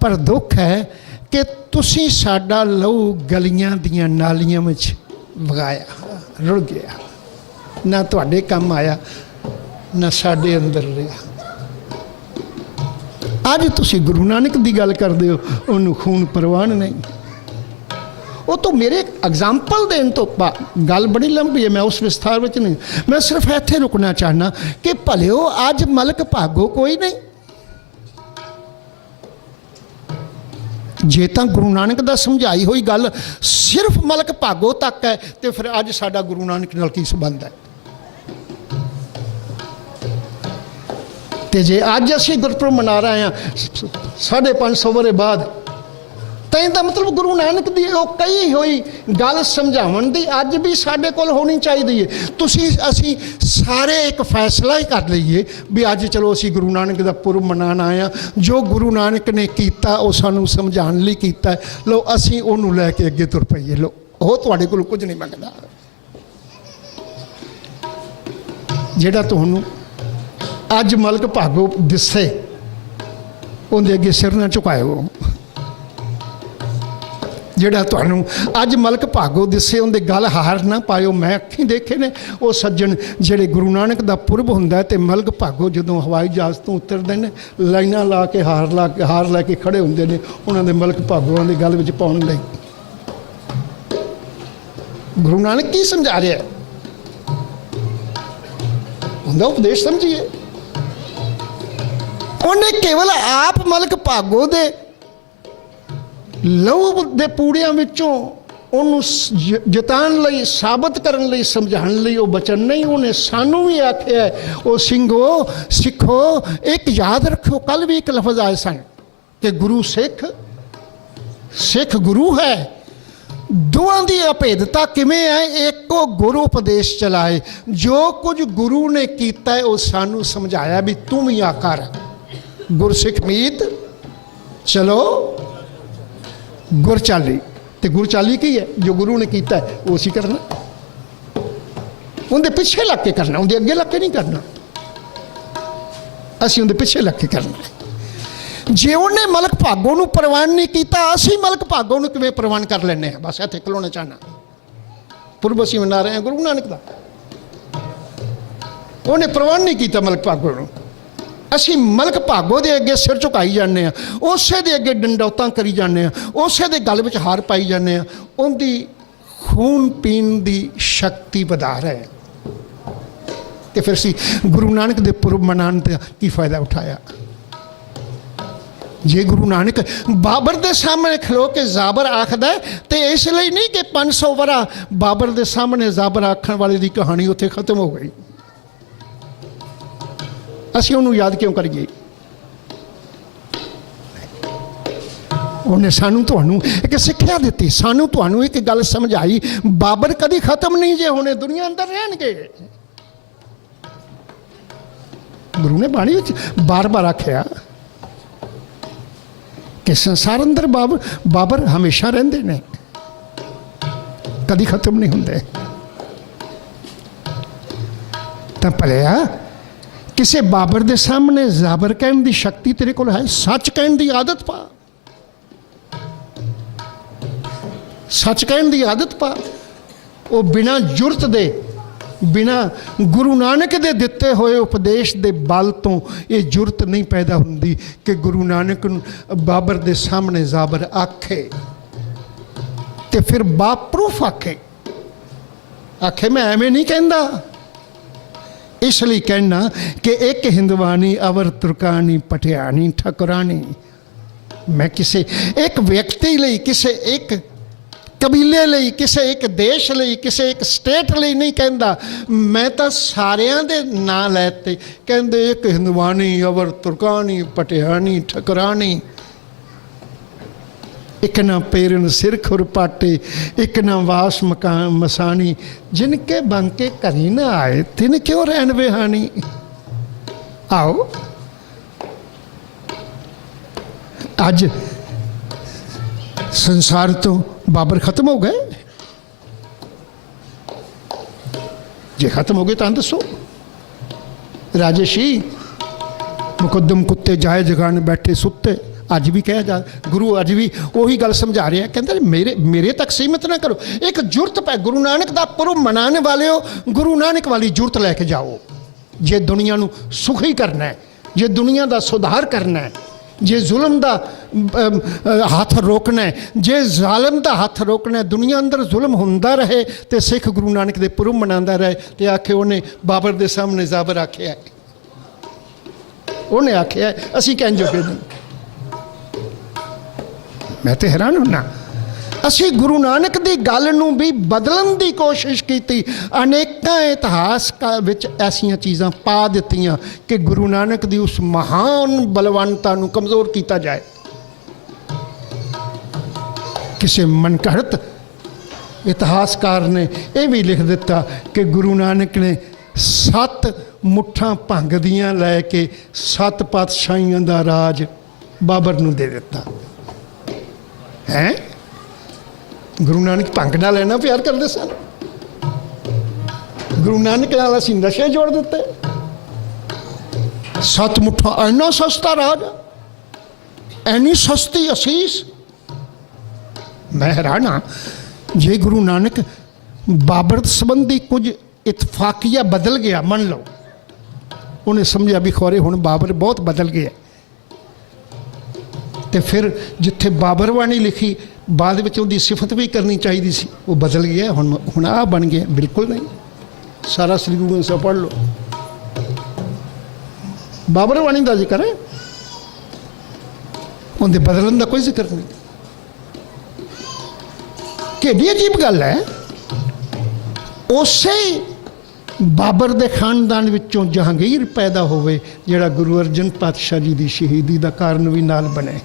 पर दुख है कि तुसी साडा लहू गलियां दियां नालियां में वगाया, रुड़ गया, ना तुहाडे काम आया ना साडे अंदर रहा। अज तुसी गुरु नानक की गल करदे हो, उन्होंने खून परवान नहीं। वो तो मेरे एग्जाम्पल देन तो गल बड़ी लंबी है, मैं उस विस्तार में नहीं, मैं सिर्फ इत्थे रुकना चाहना कि भले हो अज मलक भागो कोई नहीं। जे तो गुरु नानक दा समझाई हुई गल सिर्फ मलक भागो तक है, तो फिर अज साडा गुरु नानक नाल की संबंध है। तो जे अज असीं गुरपुरब मना रहे हैं 550 वरे बाद, तो इसका मतलब गुरु नानक की वो कही हुई गल समझावन दी अज भी साडे कोल होनी चाहिए है। तुसीं असीं सारे एक फैसला ही कर लीए भी अज चलो असीं गुरु नानक का पुरब मनाण आए हैं, जो गुरु नानक ने कीता वो सानूं समझाण लई कीता है, लो असीं उहनूं लैके अगे तुर पईए। लो वो तुहाडे कोल कुछ नहीं मंगदा, जिहड़ा तुहानूं अज मलक भागो दिसे उहदे अगे सिर ना झुकाओ, जिहड़ा तुहानूं अज मलक भागो दिसे उहदे गल हार ना पाओ। मैं अखीं देखे ने वो सज्जन जिहड़े गुरु नानक दा पुरब हुंदा है ते मलक भागो जदों हवाई जहाज़ तो उतरदे ने, लाइनां ला के हार लैके खड़े हुंदे ने उन्हां दे मलक भागोआं दी गल विच पाउण लई। गुरु नानक की समझा रहा है, उनका उपदेश समझिए। उन्हें केवल आप मलक भागो दे लहू दे पूड़ियां विचों उन्होंने जतान लई, साबित करन लई, समझाण लई वो बचन नहीं, उन्हें सानू भी आख्या वो सिंघो सिखो एक याद रखो। कल भी एक लफज आए सन कि गुरु सिख, सिख गुरु है, दोवां दी अभेदता किवें है, एको गुरु उपदेश चलाए। जो कुछ गुरु ने कीता है वो सानू समझाया भी तू भी आकर गुरसिख मीत चलो गुर चाली। तो गुर चाली की है, जो गुरु ने कीता है वो असीं करना, उनके पीछे लग के करना, उनके अगे लग के नहीं करना, असीं उनके पीछे लग के करना। जे उन्हें मलक भागों नूं प्रवान नहीं किया, असीं मलक भागों नूं किवें प्रवान कर लैंदे हैं। बस इत्थे खलोना चाहना, पुरब असीं मना रहे हैं गुरु नानक दा, उन्हें प्रवान नहीं किया मलक भागों नूं, असीं मलक भागो दे अगे सिर झुकाई जाने, उसे दे अगे डंडौतां करी जाने, उसे दे गल विच हार पाई जाने, उनकी खून पीण दी शक्ति वधा रहे। तो फिर असीं गुरु नानक दे पुरब मनाने का की फायदा उठाया। जे गुरु नानक बाबर दे सामने खलो के जाबर आखदा है, तो इसलिए नहीं कि 500 वरा बाबर दे सामने जाबर आखण वाले की कहानी उत्थे खत्म हो गई, असीं उन्होंने याद क्यों करिए। उन्हें सानू तुहानू एक सिक्ख्या दी, सानू तुहानू एक गल समझाई, बाबर कभी खत्म नहीं जे होने, दुनिया अंदर रहणगे। गुरु ने बाणी बार बार आख्या कि संसार अंदर बाबर हमेशा रहिंदे ने, कभी खत्म नहीं हुंदे। तां भलिया कि किसी बाबर के सामने जाबर कहने की शक्ति तेरे को है? सच कहने की आदत पा, सच कहने की आदत पा। वो बिना जुरत दे, बिना गुरु नानक दे दिते हुए उपदेश दे बल तो ये जुरत नहीं पैदा होंदी कि गुरु नानक बाबर दे सामने जाबर आखे ते फिर बाप्रूफ आखे। आखे मैं एवें नहीं कहता, इसलिए कहना कि एक हिंदवानी अवर तुर्कानी पटियानी ठकुरानी। मैं किसी एक व्यक्ति लिए, किसी एक कबीले लिए, किसी एक देश लिए, किसी एक स्टेट लिए नहीं कहता। मैं तो सारियां दे नां लैते कहते एक हिंदवानी अवर तुर्कानी पटियानी ठकुरानी। एक ना पेरन सिर खुरपाटे, एक ना वास मकान मसानी। जिनके बांके कहीं ना आए तिन क्यों रहन बेहानी। आओ अज संसार तो बाबर खत्म हो गए। जे खत्म हो गए तो दसो। राजेशी मुकदम कुत्ते जाए जगान बैठे सुत्ते। अज भी कहा जा, गुरु अज भी वही गल समझा रहे हैं। कहते मेरे तक सीमित ना करो। एक जुरत पै, गुरु नानक का पुरब मनाने वाले हो, गुरु नानक वाली जुरत लैके जाओ। जे दुनिया नू सुखी करना है, जे दुनिया का सुधार करना है, जे जुल्म का हाथ रोकना है, जे जालिम का हाथ रोकना है, दुनिया अंदर जुल्म होंदा रहे तो सिख गुरु नानक दे पुरब मनांदा रहे। तो आखे उन्हें बाबर दे सामने जाबर आख्या, उन्हें आख्या असी कहन जोगे नहीं। मैं तो हैरान होना। असी गुरु नानक की गल नूं भी बदलन की कोशिश की। अनेकों इतिहास विच ऐसियां चीज़ां पा दित्तियां कि गुरु नानक की उस महान बलवंता नूं कमज़ोर किया जाए। किसी मनघड़त इतिहासकार ने यह भी लिख दिता कि गुरु नानक ने 7 मुठ्ठां भंग दियां लैके 7 पातशाहियां दा राज बाबर नूं दे दिता है। गुरु नानक भंग नाल इन्ना प्यार करते सन। गुरु नानक नाल असीं नशे जोड़ दिते। 7 मुठ्ठा इन्ना सस्ता राज, इन्नी सस्ती असीस। मैं हैरान हाँ। जे गुरु नानक बाबर संबंधी कुछ इतफाकिया बदल गया, मन लो उन्हें समझा भी खौरे हुण बाबर बहुत बदल गया, तो फिर जिथे बाबरवाणी लिखी बाद में उनकी सिफत भी करनी चाहिए सी, वो बदल गया। हुण आ बन गया। बिल्कुल नहीं। सारा श्री गुरु ग्रंथ साहिब पढ़ लो, बाबरवाणी का जिक्र है, उनके बदलन का कोई जिक्र नहीं। केडी अजीब गल है। उसे बाबर के खानदान विचों जहांगीर पैदा होवे जिहड़ा गुरु अर्जन पातशाह जी की शहीदी का कारण भी नाल बने।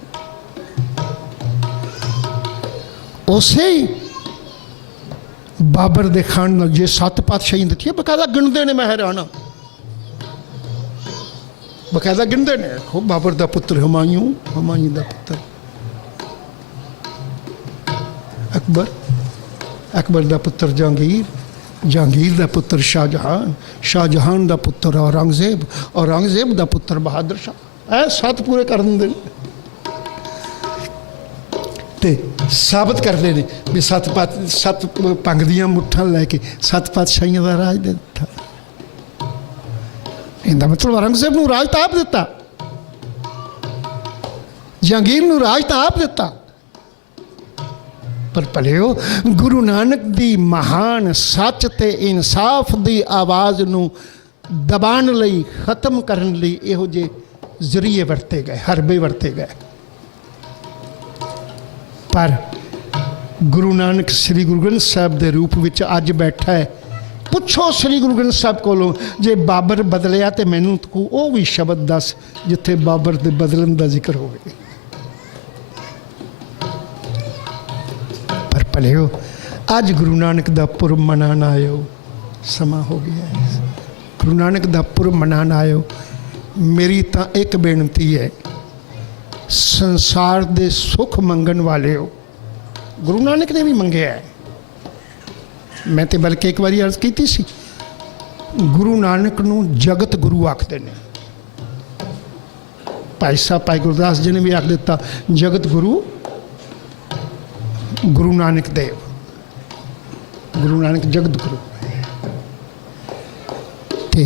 उसे बाबर के खानदान जे 7 पातशाही दिखी बकायदा गिनते ने। मैं हैरान हाँ, बकायदा गिनते ने। बाबर का पुत्र हुमायूं, हुमायूं का पुत्र अकबर, अकबर का पुत्र जहांगीर, जहांगीर का पुत्र शाहजहान, शाहजहान का पुत्र औरंगजेब, औरंगजेब का पुत्र बहादुर शाह। 7 पूरे कर देंगे ते साबित करते हैं भी 7 भंग दियां मुठ्ठां लैके 7 पातशाहियां का राज दे दिता। इहदा मतलब औरंगजेब नूं राज तां आप दिता, जहांगीर नूं राज तां आप दिता। पर भलिओ गुरु नानक दी महान सच ते इंसाफ दी आवाज़ नूं दबाण लई, खत्म करन लई इहो जे जरिए वरते गए, हरबे वरते गए। पर गुरु नानक श्री गुरु ग्रंथ साहिब के रूप में अज बैठा है। पुछो श्री गुरु ग्रंथ साहिब कोलों जे बाबर बदलिया तो मैनू तू वो भी शब्द दस जिथे बाबर के बदलन का जिक्र हो। पर भलिओ अज गुरु नानक का पुरब मनान आयो, समा हो गया है। गुरु नानक का पुरब मनान आयो। मेरी तो एक बेनती है, संसार दे सुख मंगन वाले हो। गुरु नानक ने भी मंगे है। मैं तो बल्कि एक बार अर्ज की सी, गुरु नानक नूं जगत गुरु आखते ने। भाई साहब भाई गुरदास जी ने भी आख दिता, जगत गुरु गुरु नानक देव, गुरु नानक जगत गुरु। तो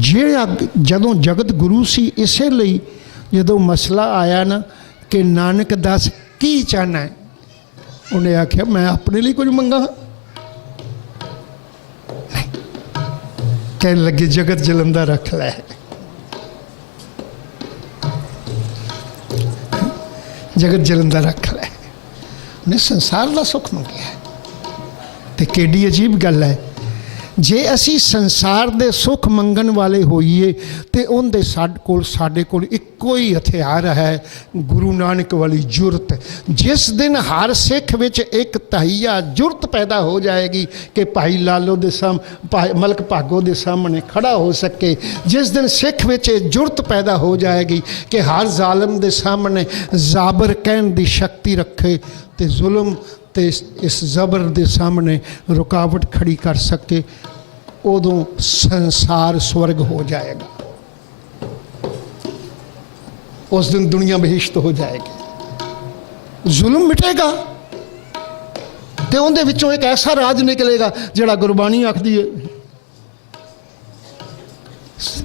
ਜਿਹੜਾ ਜਦੋਂ जगत गुरु सी, इसे ਲਈ ਜਦੋਂ मसला आया ना कि नानक दस की चाहना है, उन्हें आख्या मैं अपने लिए कुछ मंगा, कहने लगे जगत जलंदा रख लै, जगत जलंदा रख लै, उन्हें संसार का सुख मंगया। तो केडी अजीब गल है, जे असी संसार दे सुख मंगन वाले होइए तो उनके साडे कोल इक्को ही हथियार है, गुरु नानक वाली जुरत। जिस दिन हर सिख विच एक तहिया जुरत पैदा हो जाएगी कि भाई लालो दे मलक भागो दे सामने खड़ा हो सके, जिस दिन सिख विच जुरत पैदा हो जाएगी कि हर जालिम दे सामने जाबर कहन दी शक्ति रखे, तो जुल्म तो इस जबर के सामने रुकावट खड़ी कर सके, उदों संसार स्वर्ग हो जाएगा। उस दिन दुनिया बहिश्त हो जाएगी, जुल्म मिटेगा, तो उनके विचों एक ऐसा राज निकलेगा जिहड़ा गुरबाणी आखदी है,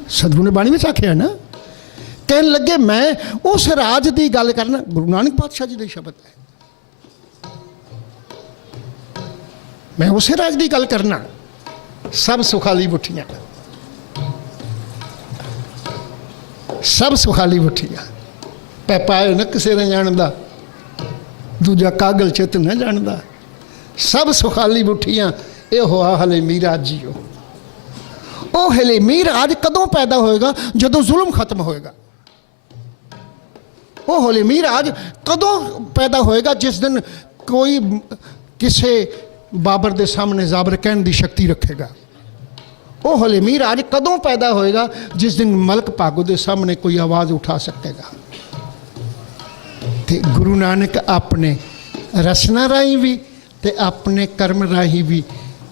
सतगुरु ने बाणी में आख्या ना, कहन लगे मैं उस राज की गल करना। गुरु नानक पातशाह जी के शब्द है, मैं उस राज की गल करना। सब सुखाली बुठियां, सब सुखाली बुठियां, पैपाए न किसी ने जानता, दूजा कागल चित न जानता, सब सुखाली बुठियां। ये हुआ हलेमी राज जी। वो हलेमी राज कदों पैदा होएगा? जदों जुल्म खत्म होएगा। वो हलेमी राज कदों पैदा होएगा? जिस दिन कोई किसी बाबर के सामने जाबर कहने की शक्ति रखेगा। वो हलेमी राज कदों पैदा होएगा? जिस दिन मलक भागो के सामने कोई आवाज़ उठा सकेगा। तो गुरु नानक अपने रचना राही भी ते अपने कर्म राही भी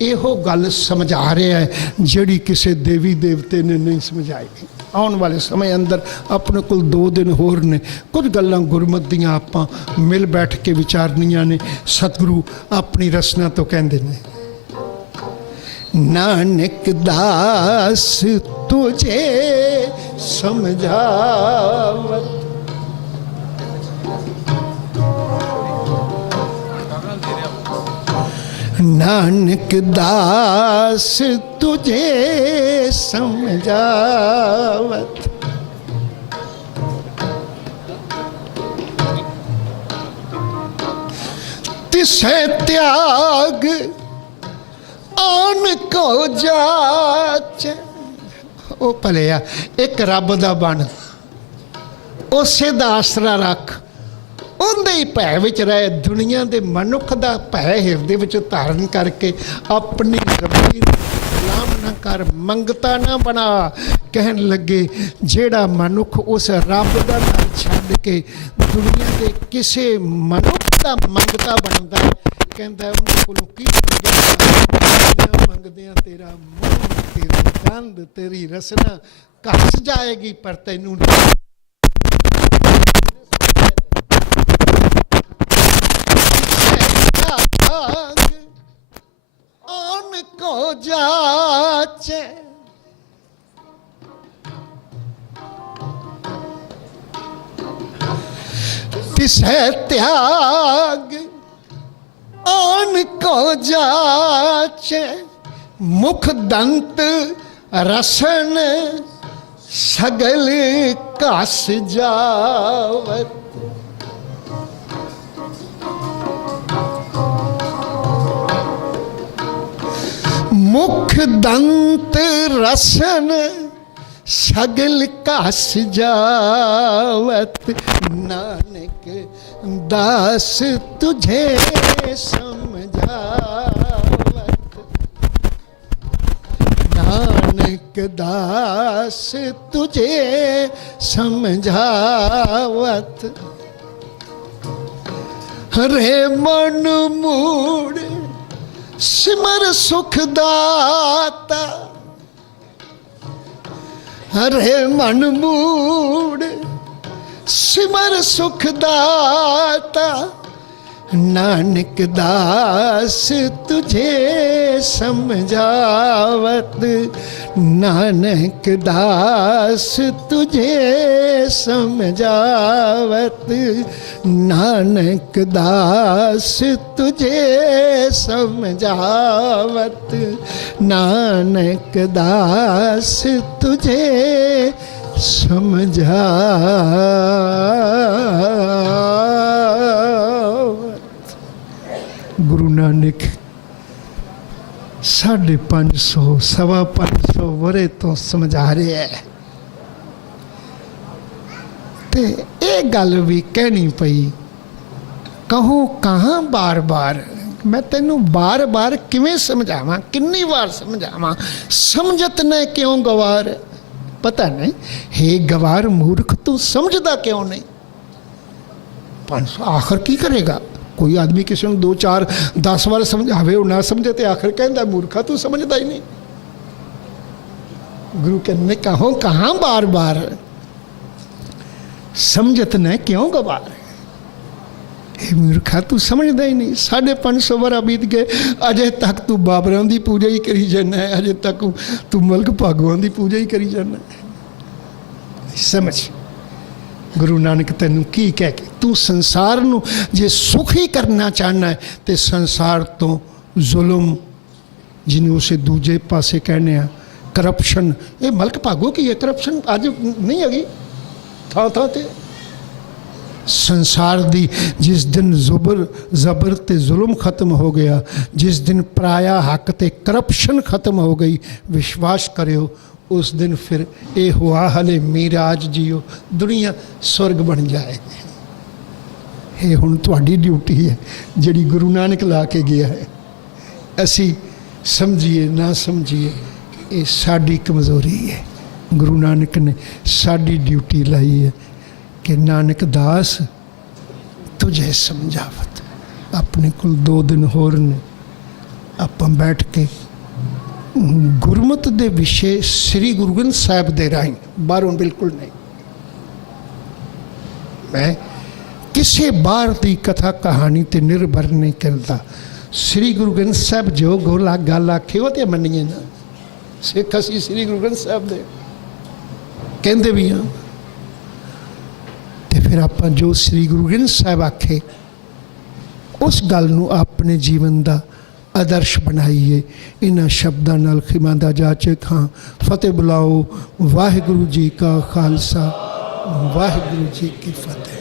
इहो गल समझा रहा है जिहड़ी किसी देवी देवते ने नहीं समझाई। आने वाले समय अंदर अपने को 2 दिन होर ने, कुछ गल्लां गुरमत दियां आपां मिल बैठ के विचारनियां ने। सतगुरु अपनी रचना तो कहंदे ने, नानक दास तुझे समझावत, नानक दास तुझे समझावत, तिसे त्याग आन को जाच। ओ भलिया एक रब दा बन, उसे दा आसरा रख, उनके ही भै विच रहे, दुनिया के मनुख का भै हिरदे विच धारण करके अपनी रब्बी गुलाम ना कर, मंगता ना बना। कहन लगे जेड़ा मनुख उस रब का नाम छड्ड के दुनिया के किसी मनुख का मंगता बनता है, कहता उन्होंने कोलों की मंगदियां तेरा मुँह, तेरी गंध, तेरी रसना घस जाएगी, पर तैनू आन को जाचे। तिसे त्याग आन को जाचे, मुख दंत रसन सगल घस जावत। मुख दंत रसन सगल घस जावत, नानक दास तुझे समझावत, नानक दास तुझे समझावत। हरे मन मूड सिमर सुखदाता, हरे मन मूड सिमर सुख दाता नानक दास तुझे समझावत, नानक दास तुझे समझावत, नानक दास तुझे समझावत, नानक दास तुझे समझावत। गुरु नानक 550 550 वरे तो समझा रहे है। ते ये गल भी कहनी पई, कहूँ कहाँ बार बार, मैं तेनू बार बार किवें समझावां, कितनी बार समझावां, समझत ने क्यों गवार, पता नहीं। हे गवार मूर्ख तू समझदा क्यों नहीं। 500 आखिर की करेगा। कोई आदमी किसी ने 2 4 10 बार समझावे और ना समझे तो आखिर कहता मूर्खा तू समझदा ही नहीं। गुरु कहने कहो कहाँ बार बार, समझत ने क्यों गवार। हे मूर्खा तू समझदा ही नहीं। 550 वर्ष बीत गए, अजे तक तू बाबरां दी पूजा ही करी जाना है, अजे तक तू मलक भागवां दी पूजा ही करी जाना है। समझ गुरु नानक तेनू की कह के, तू संसार नू जे सुखी करना चाहना है तो संसार तो जुल्म, जिन्हों उसे दूजे पासे कहने हैं करप्शन, ये मलक भागो की है करप्शन अज नहीं हैगी थां थां ते। संसार दी जिस दिन जबर ते जुल्म खत्म हो गया, जिस दिन पराया हक ते करप्शन खत्म हो गई, विश्वास करियो उस दिन फिर ये हुआ हले मीराज जियो, दुनिया स्वर्ग बन जाए। ये हुण तुहाडी ड्यूटी है जिहड़ी गुरु नानक ला के गया है। असी समझिए ना समझिए ये साडी कमज़ोरी है। गुरु नानक ने साडी ड्यूटी लाई है कि नानक दास तुझे समझावत। अपने को 2 दिन होर ने आपां बैठ के गुरमत दे विषय श्री गुरु ग्रंथ साहिब दे राही, बाहरों बिल्कुल नहीं। मैं किसी बाहर की कथा कहानी ते निर्भर नहीं करता। श्री गुरु ग्रंथ साहिब जो गोला गल आखे वो तो मनीए ना। सिख असी श्री गुरु ग्रंथ साहिब दे कहते भी हाँ, तो फिर आप जो श्री गुरु ग्रंथ साहिब आखे उस गल नूं अपने जीवन का आदर्श बनाइए। इन्हां शब्दां नाल खिमांदा जाचक हाँ। फतेह बुलाओ। वाहिगुरु जी का खालसा, वाहिगुरु जी की फतेह।